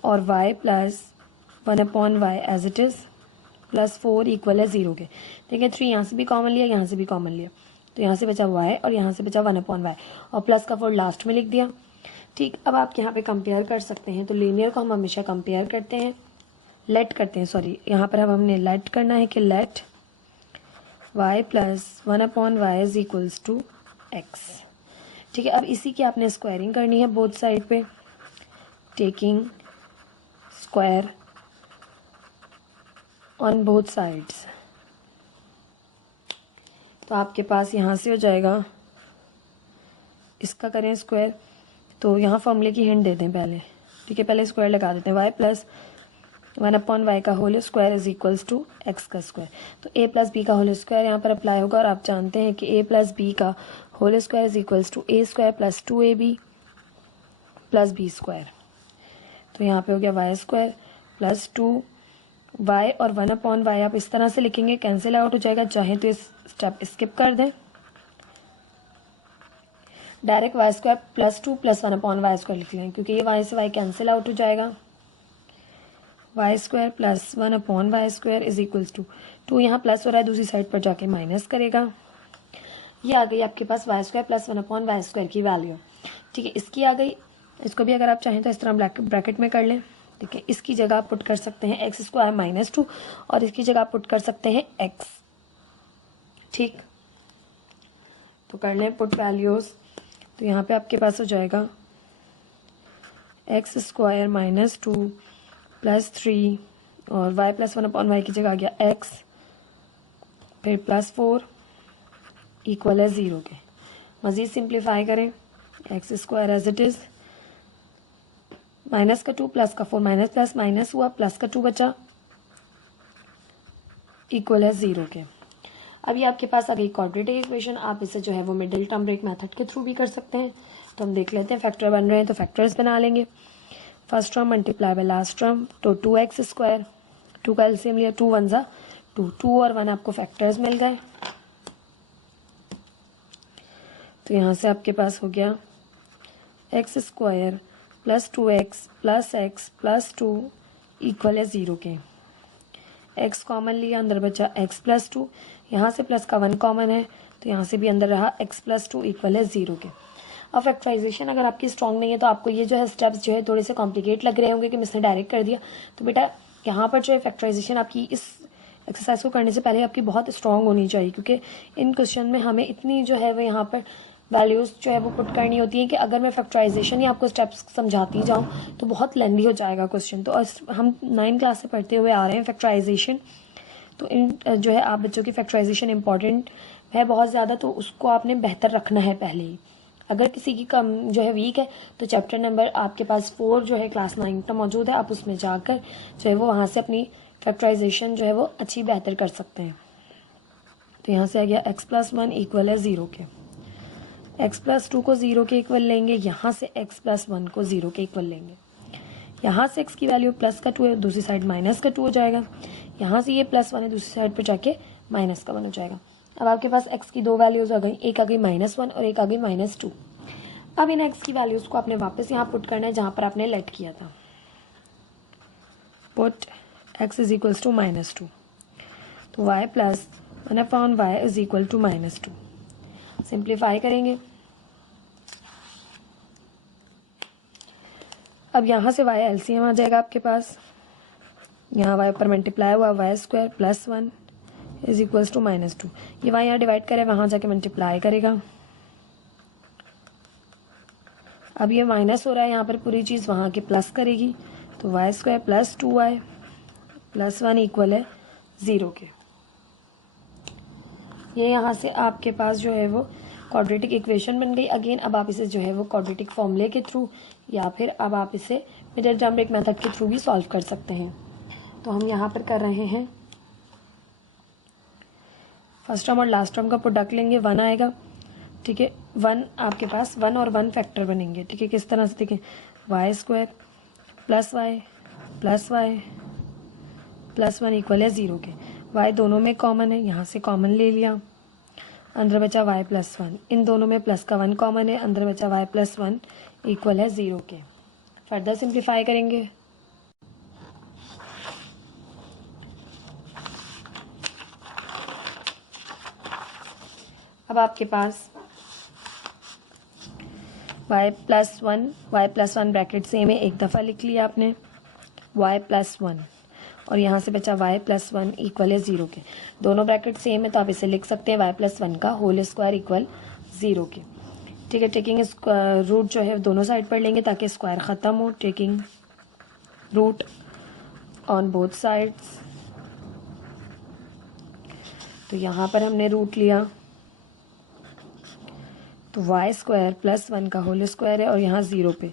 और y plus 1 upon y as it is plus 4 equal है 0 के। ठीक है, 3 यहाँ से भी कॉमन लिया, यहाँ से भी कॉमन लिया, तो यहाँ से बचा y और यहाँ से बचा 1/y और प्लस का 4 लास्ट में लिख दिया। ठीक, अब आप यहाँ पे कंपेयर कर सकते हैं। तो लीनियर को हम हमेशा कंपेयर करते हैं, लेट करते हैं, सॉरी यहाँ पर अब हमने लेट करना है कि let y plus 1/y is equals to x। ठीक है, अब इसी की आपने स्क्वायरिंग करनी है बोथ साइड पे, taking square on both sides. तो आपके पास यहाँ से हो जाएगा, इसका करें स्क्वायर, तो यहाँ फॉर्मूले की हिंट दे दें पहले। ठीक है, पहले स्क्वायर लगा देते हैं, y प्लस 1/y का whole square is equals to x का स्क्वायर। तो a प्लस बी का होल स्क्वायर यहाँ पर अप्लाई होगा और आप जानते हैं कि a प्लस बी का whole square is equals to a square plus 2ab plus b square. तो यहाँ पे हो गया y स्क्वायर प्लस 2y और 1/y आप इस तरह से लिखेंगे, कैंसिल आउट हो जाएगा। चाहे तो इस स्टेप स्किप कर दें, direct y square plus 2 plus 1/y square लिख लें, क्योंकि ये y से y कैंसिल आउट हो जाएगा। y square plus 1/y square is equals to 2 यहाँ प्लस हो रहा है, दूसरी साइड पर जाके माइनस करेगा। ये आ गई आपके पास y square plus 1/y square की वैल्यू। ठीक है, इसकी आ गई। इसको भी अगर आप चाहें तो इस तरह ब्रैकेट में कर लें। ठीक है, इसकी जगह आप पुट कर सकते हैं x स्क्वायर माइनस 2 और इसकी जगह आप पुट कर सकते हैं x। ठीक, तो कर लें पुट वैल्यूज़। तो यहाँ पे आपके पास हो जाएगा x स्क्वायर माइनस 2 प्लस 3 और y प्लस 1/y की जगह आ गया x, फिर प्लस 4 इक्वल है 0 के। मज़ीद सिंप्लीफाई करें, x square as it is, minus का 2 प्लस का 4, माइनस प्लस माइनस हुआ, प्लस का 2 बचा, इक्वल है 0 के। अभी आपके पास आ गई क्वाड्रेटिक इक्वेशन। आप इसे जो है वो मिडिल टर्म ब्रेक मेथड के थ्रू भी कर सकते हैं। तो हम देख लेते हैं, फैक्टर बन रहे हैं तो फैक्टर्स बना लेंगे। First term multiply by last term, तो 2x स्क्वायर, 2 का एलसीएम लिया, 2 1 2, 2 और 1 आपको फैक्टर्स मिल गए। तो यहाँ से आपके पास हो गया x square plus 2x plus x plus 2 equal है 0 के। x कॉमन लिया, अंदर बचा x प्लस 2, यहाँ से प्लस का 1 कॉमन है तो यहाँ से भी अंदर रहा x प्लस 2 इक्वल है 0 के। अब फैक्टराइजेशन अगर आपकी स्ट्रॉन्ग नहीं है तो आपको ये जो है स्टेप्स जो है थोड़े से कॉम्प्लिकेट लग रहे होंगे कि मिसने डायरेक्ट कर दिया। तो बेटा यहाँ पर जो है फैक्टराइजेशन आपकी इस एक्सरसाइज को करने से पहले आपकी बहुत स्ट्रॉन्ग होनी चाहिए, क्योंकि इन क्वेश्चन में हमें इतनी जो है वो यहाँ पर वैल्यूज़ जो है वो पुट करनी होती है कि अगर मैं फैक्टराइजेशन ही आपको स्टेप्स समझाती जाऊँ तो बहुत लेंदी हो जाएगा क्वेश्चन। तो हम 9 क्लास से पढ़ते हुए आ रहे हैं फैक्टराइजेशन, तो इन जो है आप बच्चों की फैक्टराइजेशन इंपॉर्टेंट है बहुत ज़्यादा, तो उसको आपने बेहतर रखना है पहले ही। अगर किसी की कम जो है वीक है तो चैप्टर नंबर आपके पास 4 जो है क्लास 9 का मौजूद है, आप उसमें जाकर जो है वो वहाँ से अपनी फैक्टराइजेशन जो है वो अच्छी बेहतर कर सकते हैं। तो यहाँ से आ गया x प्लस 1 इक्वल है 0 के, x प्लस 2 को 0 के इक्वल लेंगे, यहाँ से x प्लस 1 को 0 के इक्वल लेंगे। यहाँ से x की वैल्यू प्लस का 2 है, दूसरी साइड माइनस का 2 हो जाएगा। यहाँ से ये प्लस 1 है, दूसरी साइड पर जाके माइनस का 1 हो जाएगा। अब आपके पास x की 2 वैल्यूज़ आ गई, एक आ गई -1 और एक आ गई -2। अब इन x की वैल्यूज़ को आपने वापस यहाँ पुट करना है जहाँ पर आपने लेट किया था। Put x is equals to -2, तो y plus 1/y is equal to -2। Simplify करेंगे। अब यहाँ से y एलसीएम आ जाएगा आपके पास, यहाँ y पर मल्टीप्लाई हुआ y square plus 1 is equals to -2। ये y यहाँ डिवाइड करे, वहाँ जाके मल्टीप्लाई करेगा। अब ये माइनस हो रहा है, यहाँ पर पूरी चीज़ वहाँ के प्लस करेगी, तो y square plus 2y plus 1 equal है 0 के। ये यहाँ से आपके पास जो है वो क्वाड्रेटिक इक्वेशन बन गई। अगेन अब आप इसे जो है वो क्वाड्रेटिक फॉर्मूले के थ्रू या फिर अब आप इसे मिडिल टर्म ब्रेक मेथड के थ्रू भी सॉल्व कर सकते हैं। तो हम यहाँ पर कर रहे हैं, फर्स्ट टर्म और लास्ट टर्म का प्रोडक्ट लेंगे, 1 आएगा। ठीक है, 1 आपके पास 1 और 1 फैक्टर बनेंगे। ठीक है, किस तरह से देखें, y square plus y plus y plus 1 equal है 0 के। y दोनों में कॉमन है, यहाँ से कॉमन ले लिया, अंदर बचा y प्लस 1, इन दोनों में प्लस का 1 कॉमन है, अंदर बचा y प्लस 1 इक्वल है 0 के। फर्दर सिंप्लीफाई करेंगे, अब आपके पास y+1 ब्रैकेट सेम है, एक दफ़ा लिख लिया आपने y+1 और यहाँ से बचा y+1 इक्वल है 0 के। दोनों ब्रैकेट सेम है तो आप इसे लिख सकते हैं y+1 का होल स्क्वायर इक्वल 0 के। ठीक है, टेकिंग रूट जो है दोनों साइड पर लेंगे ताकि स्क्वायर ख़त्म हो। Taking root on both sides, तो यहाँ पर हमने रूट लिया तो y² + 1 का होल स्क्वायर है और यहाँ 0 पे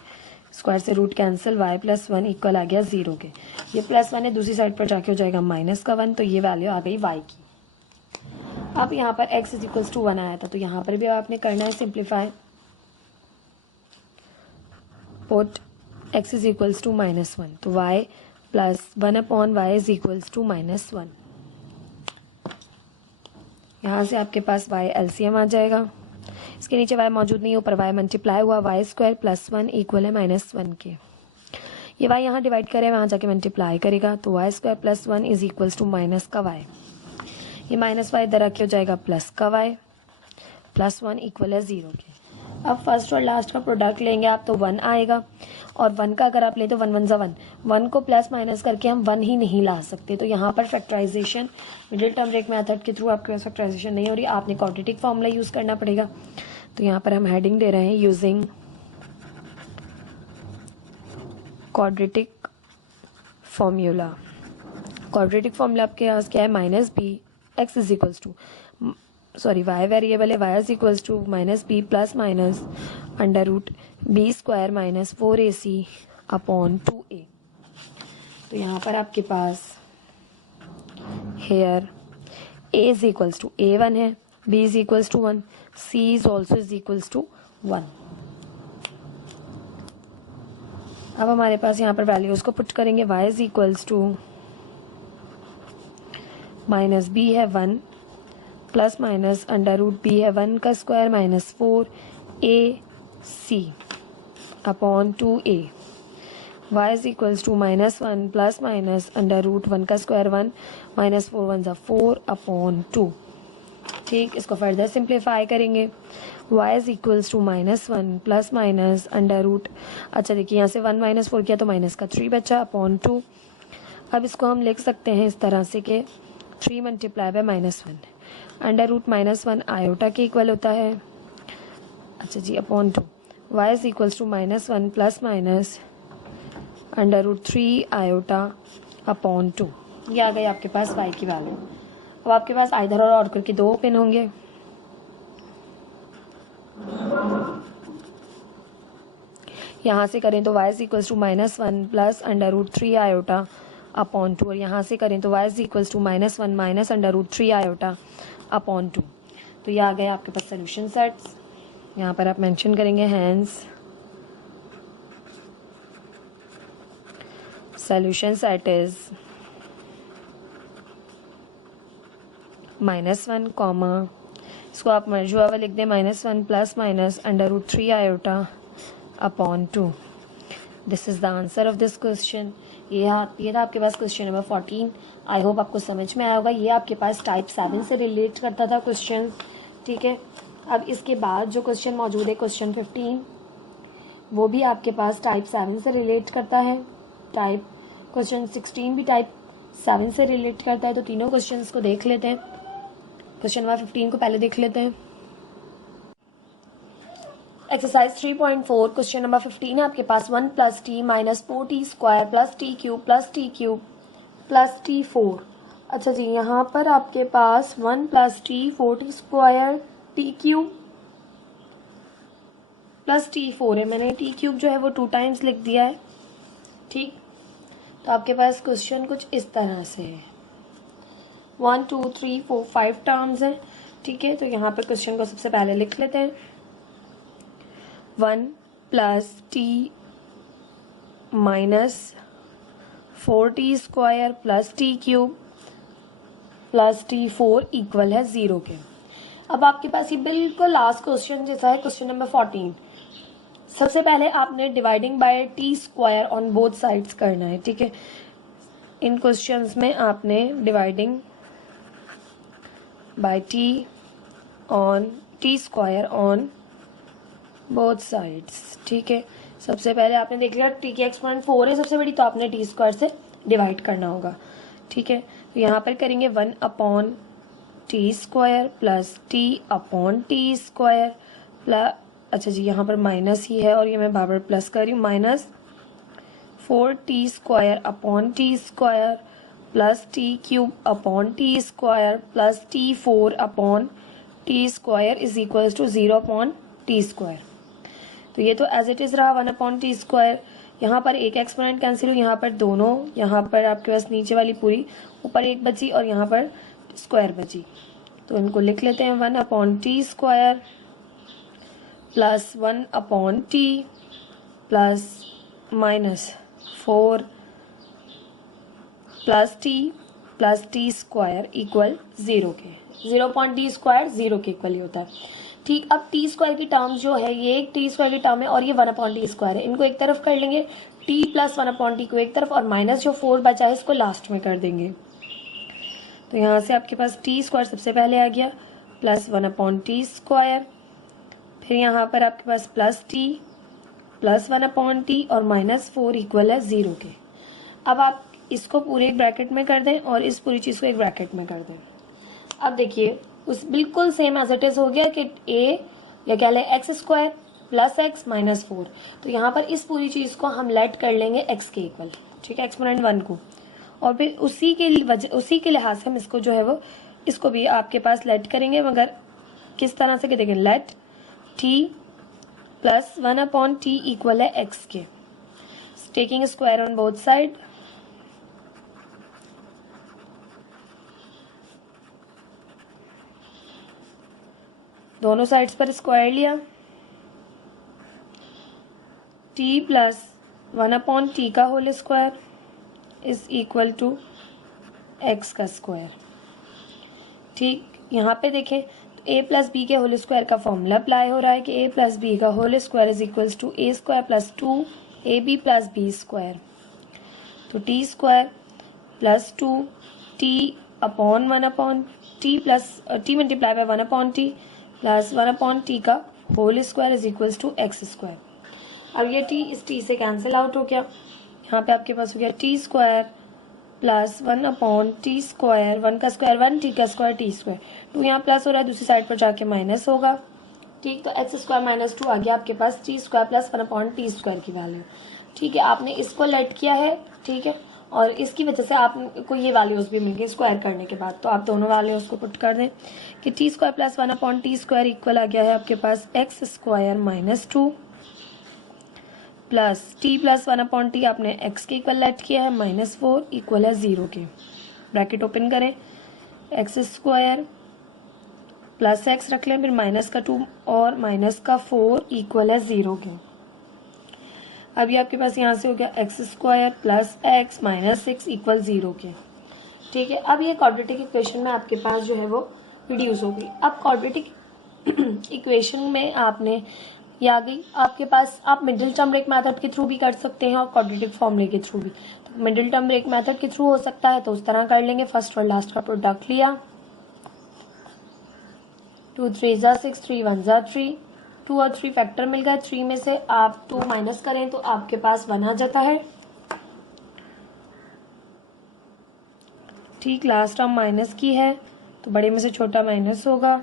स्क्वायर से रूट कैंसिल, y+1 इक्वल आ गया 0 के। ये +1 है, दूसरी साइड पर जाके हो जाएगा -1, तो ये वैल्यू आ गई y की। अब यहाँ पर x = 1 आया था तो यहाँ पर भी आपने करना है सिंप्लीफाई। पुट x = -1, तो y+1/y = -1। यहाँ से आपके पास y एलसीएम आ जाएगा। इसके नीचे y मौजूद नहीं, ऊपर y मल्टीप्लाई हुआ, y² + 1 इक्वल है -1 के। ये y यहाँ डिवाइड करे, वहाँ जाके मल्टीप्लाई करेगा तो y² + 1 = माइनस का y। ये -y इधर आके हो जाएगा प्लस का y, +1 इक्वल है 0 के। अब फर्स्ट और लास्ट का प्रोडक्ट लेंगे आप तो 1 आएगा और 1 का अगर आप लें तो 1 1 1, 1 को प्लस माइनस करके हम 1 ही नहीं ला सकते, तो यहाँ पर factorization middle term break method के थ्रू आपके पास फैक्टराइजेशन नहीं हो रही, आपने क्वाड्रेटिक फॉर्मूला यूज़ करना पड़ेगा। तो यहाँ पर हम हेडिंग दे रहे हैं using quadratic formula. Quadratic formula आपके पास क्या है, -b x y वेरिएबल है, y = -b + -√b² - 4ac upon 2a। तो यहाँ पर आपके पास हेयर a = a1 है, b = 1, c is also = 1। अब हमारे पास यहाँ पर वैल्यूज को पुट करेंगे, y = -b है 1 + -√b है 1 का square -4ac upon 2a। y = -1 + -√1 का स्क्वायर 1 -4 1 4 अपॉन 2। ठीक, इसको फर्दर सिंप्लीफाई करेंगे, y = -1 + -√। अच्छा देखिए, यहाँ से 1 - 4 किया तो माइनस का 3 बचा अपॉन 2। अब इसको हम लिख सकते हैं इस तरह से कि 3 × -1 √-1 आयोटा के इक्वल होता है। अच्छा जी, अपॉन 2 y = -1 + -√3 आयोटा अपॉन 2। ये आ गई आपके पास y की वैल्यू। अब आपके पास आइदर और ऑर्डर के 2 ओपन होंगे। यहाँ से करें तो y = -1 + √3 आयोटा अपॉन 2 और यहाँ से करें तो y = -1 - √3 आयोटा अपॉन 2। तो ये आ गए आपके पास सोल्यूशन सेट्स। यहाँ पर आप मेंशन करेंगे hence solution set is -1 comma, इसको आप मर्जुआ लिख दें -1 + -√3 iota upon 2। This is the answer of this question. ये था आपके पास क्वेश्चन नंबर 14। आई होप आपको समझ में आया होगा। ये आपके पास टाइप 7 से रिलेट करता था क्वेश्चन। ठीक है, अब इसके बाद जो क्वेश्चन मौजूद है क्वेश्चन 15, वो भी आपके पास टाइप 7 से रिलेट करता है। टाइप क्वेश्चन 16 भी टाइप 7 से रिलेट करता है। तो तीनों क्वेश्चंस को देख लेते हैं। क्वेश्चन नंबर 15 को पहले देख लेते हैं। एक्सरसाइज 3.4 क्वेश्चन नंबर 15 है आपके पास। 1 + t - 4t² + t³ + t³ + t4। अच्छा जी, यहाँ पर आपके पास 1 + t 4t² t³ + t4 है। मैंने t³ जो है वो 2 टाइम्स लिख दिया है। ठीक, तो आपके पास क्वेश्चन कुछ इस तरह से है। 1 2 3 4 5 टर्म्स हैं। ठीक है, तो यहाँ पर क्वेश्चन को सबसे पहले लिख लेते हैं। 1 + t - 4t² + t³ + t4 equal है 0 के। अब आपके पास ये बिल्कुल लास्ट क्वेश्चन जैसा है, क्वेश्चन नंबर 14। सबसे पहले आपने dividing by t² on both sides करना है। ठीक है, इन क्वेश्चंस में आपने dividing by t on T square on both sides. ठीक है, सबसे पहले आपने देख लिया टी की एक्सपोनेंट 4 है सबसे बड़ी, तो आपने टी स्क्वायर से डिवाइड करना होगा। ठीक है, तो यहाँ पर करेंगे 1 upon T square plus T upon T square plus, अच्छा जी यहाँ पर माइनस ही है और ये मैं बार बार प्लस कर रही हूँ, minus 4t square upon T square plus t cube upon T square plus t4 upon T square is equals to 0 upon T square. तो ये तो एज इट इज़ रहा 1 अपॉन टी स्क्वायर। यहाँ पर एक एक्सपोनेंट कैंसिल हुई, यहाँ पर दोनों, यहाँ पर आपके पास नीचे वाली पूरी, ऊपर एक बची और यहाँ पर स्क्वायर बची, तो इनको लिख लेते हैं 1 upon T square plus 1 upon T plus minus 4 plus T square equal 0 के, 0 अपॉन टी स्क्वायर 0 के इक्वल ही होता है। ठीक, अब टी स्क्वायर की टर्म जो है, ये एक टी स्क्वायर की टर्म है और ये 1 अपॉन टी स्क्वायर है, इनको एक तरफ कर लेंगे, टी प्लस 1 अपॉन टी को एक तरफ और माइनस जो 4 बचा है इसको लास्ट में कर देंगे। तो यहाँ से आपके पास टी स्क्वायर सबसे पहले आ गया प्लस 1 अपॉन टी स्क्वायर, फिर यहाँ पर आपके पास plus T plus 1 upon T और माइनस 4 इक्वल है 0 के। अब आप इसको पूरे एक ब्रैकेट में कर दें और इस पूरी चीज़ को एक ब्रैकेट में कर दें। अब देखिए उस बिल्कुल सेम एज इट इज हो गया कि ए या क्या ले x square plus x minus 4, तो यहाँ पर इस पूरी चीज़ को हम लेट कर लेंगे एक्स के इक्वल। ठीक है, एक्सपोनेंट 1 को, और फिर उसी के लिहाज से हम इसको जो है वो इसको भी आपके पास लेट करेंगे, मगर किस तरह से कि देखें, let t plus 1 upon t equal है एक्स के, taking square on both side, दोनों साइड्स पर स्क्वायर लिया, t प्लस 1 अपॉन टी का whole square is equal to x का स्क्वायर। ठीक, यहाँ पे देखें तो a प्लस बी के होल स्क्वायर का फॉर्मूला अप्लाई हो रहा है कि a प्लस बी का whole square is equals to a square plus 2ab plus b square. तो t square plus 2t upon 1 upon T plus T multiply by 1 upon T plus 1 upon T का whole square is equals to X square. अब ये टी इस टी से कैंसिल आउट हो गया, यहाँ पे आपके पास हो गया T square plus 1 upon T square, 1 का स्क्वायर 1, टी का स्क्वायर टी स्क्वायर, 2 यहाँ प्लस हो रहा है, दूसरी साइड पर जाके माइनस होगा। ठीक, तो एक्स स्क्वायर माइनस 2 आ गया आपके पास T square plus 1 upon T square की वैल्यू। ठीक है, आपने इसको लेट किया है। ठीक है, और इसकी वजह से आपको ये वैल्यूज भी मिल गई स्क्वायर करने के बाद, तो आप दोनों वैल्यूज को पुट कर दें कि T square plus 1 upon T square equal आ गया है आपके पास X square minus 2 plus T plus 1 upon T आपने एक्स के इक्वल लेट किया है माइनस 4 इक्वल है 0 के। ब्रैकेट ओपन करें, एक्स स्क्वायर प्लस एक्स रख लें, फिर माइनस का 2 और माइनस का 4 इक्वल है 0 के। अब ये आपके पास यहाँ से हो गया x square plus x minus 6 equal 0 के। ठीक है, अब ये क्वाड्रेटिक इक्वेशन में आपके पास जो है वो रिड्यूस हो गई। अब क्वाड्रेटिक इक्वेशन में आपने ये आ गई आपके पास, आप मिडिल टर्म ब्रेक मेथड के थ्रू भी कर सकते हैं और क्वाड्रेटिक फॉर्मूले के थ्रू भी। तो मिडिल टर्म ब्रेक मेथड के थ्रू हो सकता है तो उस तरह कर लेंगे, फर्स्ट और लास्ट का प्रोडक्ट लिया, 2 3 जा 6, 3 1 जा 3, 2 और 3 फैक्टर मिल गए, 3 में से आप 2 माइनस करें तो आपके पास 1 आ जाता है। ठीक, लास्ट टर्म माइनस की है तो बड़े में से छोटा माइनस होगा,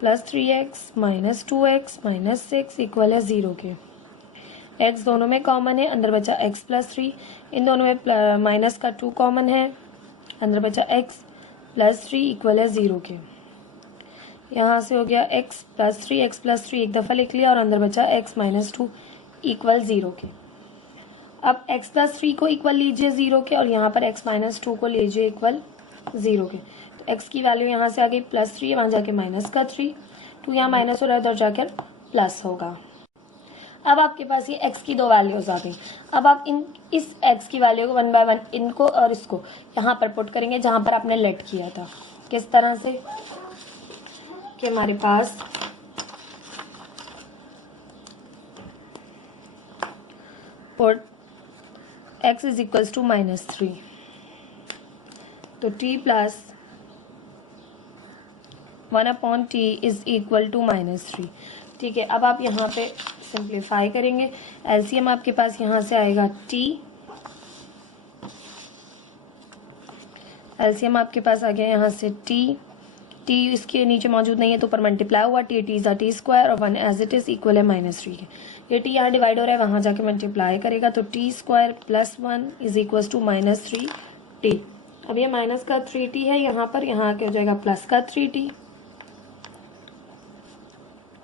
plus 3x minus 2x minus 6 equal है 0 के। x दोनों में कॉमन है, अंदर बचा x प्लस 3, इन दोनों में माइनस का 2 कॉमन है, अंदर बचा x प्लस 3 इक्वल है 0 के। यहाँ से हो गया x प्लस 3 एक दफ़ा लिख लिया और अंदर बचा x माइनस 2 इक्वल 0 के। अब x प्लस 3 को इक्वल लीजिए 0 के और यहाँ पर x माइनस 2 को लीजिए इक्वल 0 के। तो x की वैल्यू यहाँ से आ गई प्लस 3, वहाँ जाके माइनस का 3, 2 यहाँ माइनस हो रहा है उधर जाकर प्लस होगा। अब आपके पास ये x की 2 वैल्यूज आ गई। अब आप इस x की वैल्यू को 1 बाय 1 इनको और इसको यहाँ पर पुट करेंगे जहाँ पर आपने लेट किया था। किस तरह से कि हमारे पास put x is equals to minus 3, तो t plus 1/t is equal to -3। ठीक है, अब आप यहाँ पे सिंप्लीफाई करेंगे। एलसीएम आपके पास यहाँ से आएगा t, एलसीएम आपके पास आ गया यहाँ से t इसके नीचे मौजूद नहीं है तो ऊपर मल्टीप्लाई हुआ, t is a t square और 1 एज इट इज इक्वल है -3 के। ये t यहाँ डिवाइड हो रहा है, वहाँ जाके मल्टीप्लाई करेगा तो t square plus 1 is equal to -3t। अब ये माइनस का 3t है यहाँ पर, यहाँ आके हो जाएगा प्लस का 3t,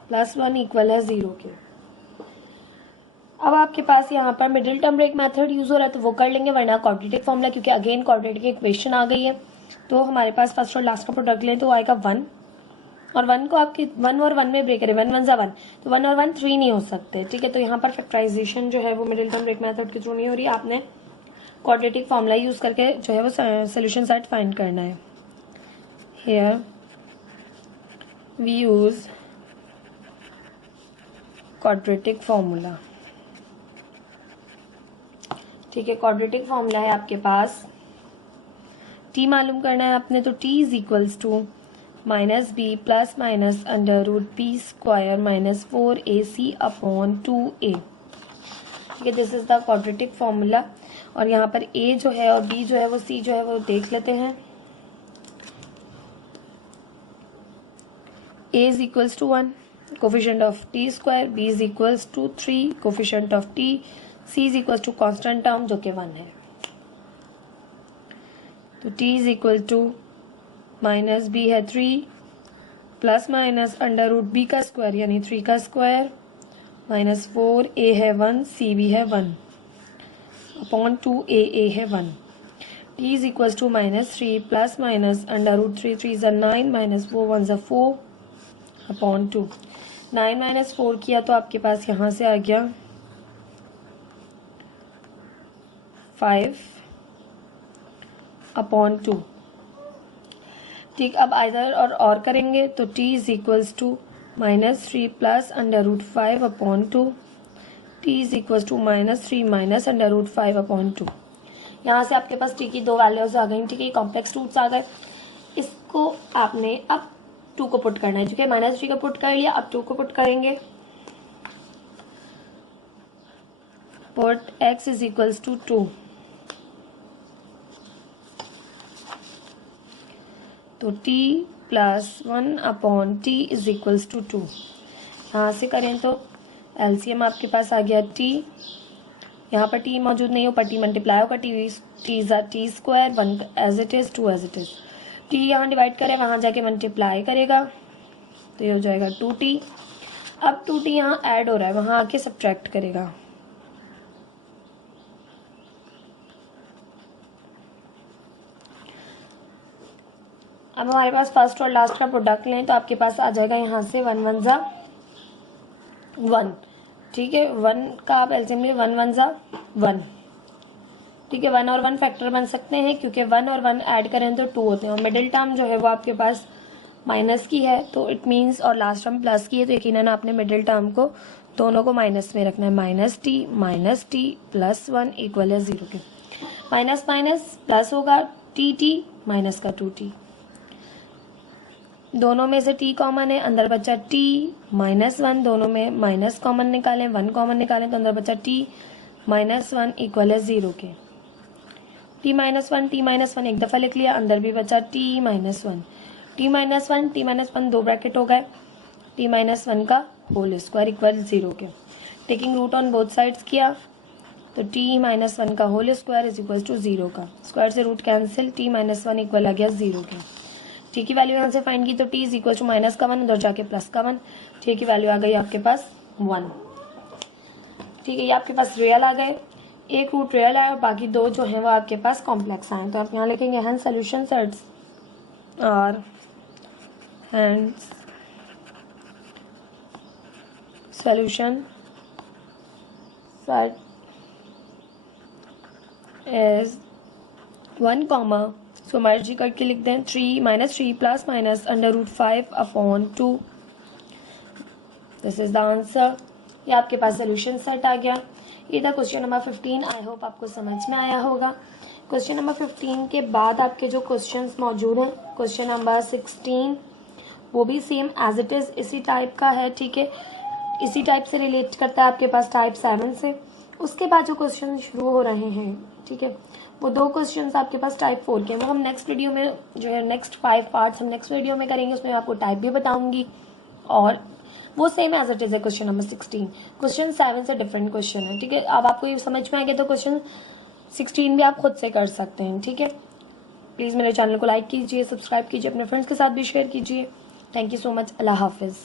प्लस 1 इक्वल है 0 के। अब आपके पास यहाँ पर middle term break method use हो रहा है तो वो कर लेंगे, वरना क्वाड्रेटिक फॉर्मूला, क्योंकि अगेन क्वाड्रेटिक इक्वेशन आ गई है तो हमारे पास फर्स्ट और लास्ट का प्रोडक्ट लें तो आएगा 1, और 1 को आपके 1 और 1 में ब्रेक करें, 1 1 ज़ा 1, तो 1 और 1 3 नहीं हो सकते। ठीक है, तो यहाँ पर फैक्टराइजेशन जो है वो मिडिल टर्म ब्रेक मेथड के थ्रू नहीं हो रही, आपने क्वाड्रेटिक फॉर्मूला यूज करके जो है वो सोल्यूशन सेट फाइंड करना है। Here we use quadratic formula. ठीक है, क्वाड्रेटिक फॉर्मूला है आपके पास, t मालूम करना है आपने, तो t is equals to -b plus minus √b square -4ac upon 2a। ठीक है, this is the quadratic formula. और यहाँ पर a जो है और b जो है वो c जो है वो देख लेते हैं। a is equals to 1, coefficient of t square, b is equals to 3, coefficient of t, c is equals to constant term जो कि 1 है। तो t is equal to -b है 3 प्लस माइनस √b का स्क्वायर यानी 3 का स्क्वायर -4a है 1, c भी है 1 अपॉन 2a है 1। t is equal to -3 plus minus √3, 3 ज़ा 9 -4 1 ज़ा 4 अपॉन 2। 9 - 4 किया तो आपके पास यहाँ से आ गया 5 अपॉन 2। ठीक, अब आइदर और करेंगे तो t is equals to -3 plus √5 upon 2, t is equals to -3 minus √5 upon 2। यहाँ से आपके पास t की 2 वैल्यूज आ गई। ठीक है, कॉम्प्लेक्स रूट्स आ गए। इसको आपने अब 2 को पुट करना है, ठीक है, -3 को पुट कर लिया, अब 2 को पुट करेंगे। Put x is equals to 2, तो t plus 1 upon t is equals to 2। यहाँ से करें तो एलसीएम आपके पास आ गया t, यहाँ पर t मौजूद नहीं हो पर t मल्टीप्लाई होगा, t square 1 as it is 2 as it is. t यहाँ डिवाइड करें, वहाँ जाके मल्टीप्लाई करेगा तो ये हो जाएगा 2t। अब 2t यहाँ ऐड हो रहा है, वहाँ आके सब्ट्रैक्ट करेगा। अब हमारे पास फर्स्ट और लास्ट का प्रोडक्ट लें तो आपके पास आ जाएगा यहाँ से 1 1 ज़ा 1। ठीक है, 1 का आप एलसीएम ले, 1 1 ज़ा 1। ठीक है, 1 और 1 फैक्टर बन सकते हैं क्योंकि 1 और 1 ऐड करें तो 2 होते हैं, और मिडिल टर्म जो है वो आपके पास माइनस की है तो इट मीन्स, और लास्ट टर्म प्लस की है तो यकीनन आपने मिडिल टर्म को दोनों को माइनस में रखना है। -t प्लस 1 इक्वल है 0 के। माइनस माइनस प्लस होगा, t माइनस का 2t, दोनों में से t कॉमन है, अंदर बचा t -1, दोनों में माइनस कॉमन निकालें, 1 कॉमन निकालें तो अंदर बचा t -1 इक्वल है 0 के। t -1 एक दफ़ा लिख लिया, अंदर भी बचा t -1, t -1 दो ब्रैकेट हो गए, t -1 का होल स्क्वायर इक्वल 0 के। Taking root on both sides किया तो t -1 का whole square is equal to 0 का, स्क्वायर से रूट कैंसिल, t -1 इक्वल आ गया 0 के। टी की वैल्यू यहाँ से फाइंड की तो t इज इक्वल टू -1 उधर जाके +1, टी की वैल्यू आ गई आपके पास 1। ठीक है, ये आपके पास रियल आ गए, एक रूट रियल आया और बाकी 2 जो है वो आपके पास कॉम्प्लेक्स आए। तो आप यहाँ लिखेंगे हैंस सोल्यूशन सेट्स और हैंस सोल्यूशन सेट इज 1, सो मर्जी करके लिख दें 3 plus minus √5 upon 2। This is the answer. ये आपके पास सोल्यूशन सेट आ गया। ये था क्वेश्चन नंबर 15। आई होप आपको समझ में आया होगा। क्वेश्चन नंबर 15 के बाद आपके जो क्वेश्चंस मौजूद हैं, क्वेश्चन नंबर 16 वो भी सेम एज इट इज़ इसी टाइप का है, ठीक है, इसी टाइप से रिलेट करता है आपके पास टाइप 7 से। उसके बाद जो क्वेश्चन शुरू हो रहे हैं, ठीक है, वो 2 क्वेश्चन आपके पास टाइप 4 के, वो हम नेक्स्ट वीडियो में जो है नेक्स्ट 5 पार्ट्स हम नेक्स्ट वीडियो में करेंगे, उसमें आपको टाइप भी बताऊंगी। और वो सेम एज इट इज है क्वेश्चन नंबर 16। क्वेश्चन 7 से डिफरेंट क्वेश्चन है, ठीक है। अब आपको ये समझ में आ गया तो क्वेश्चन 16 भी आप खुद से कर सकते हैं, ठीक है। प्लीज़ मेरे चैनल को लाइक कीजिए, सब्सक्राइब कीजिए, अपने फ्रेंड्स के साथ भी शेयर कीजिए। Thank you so much. अल्लाह हाफिज़।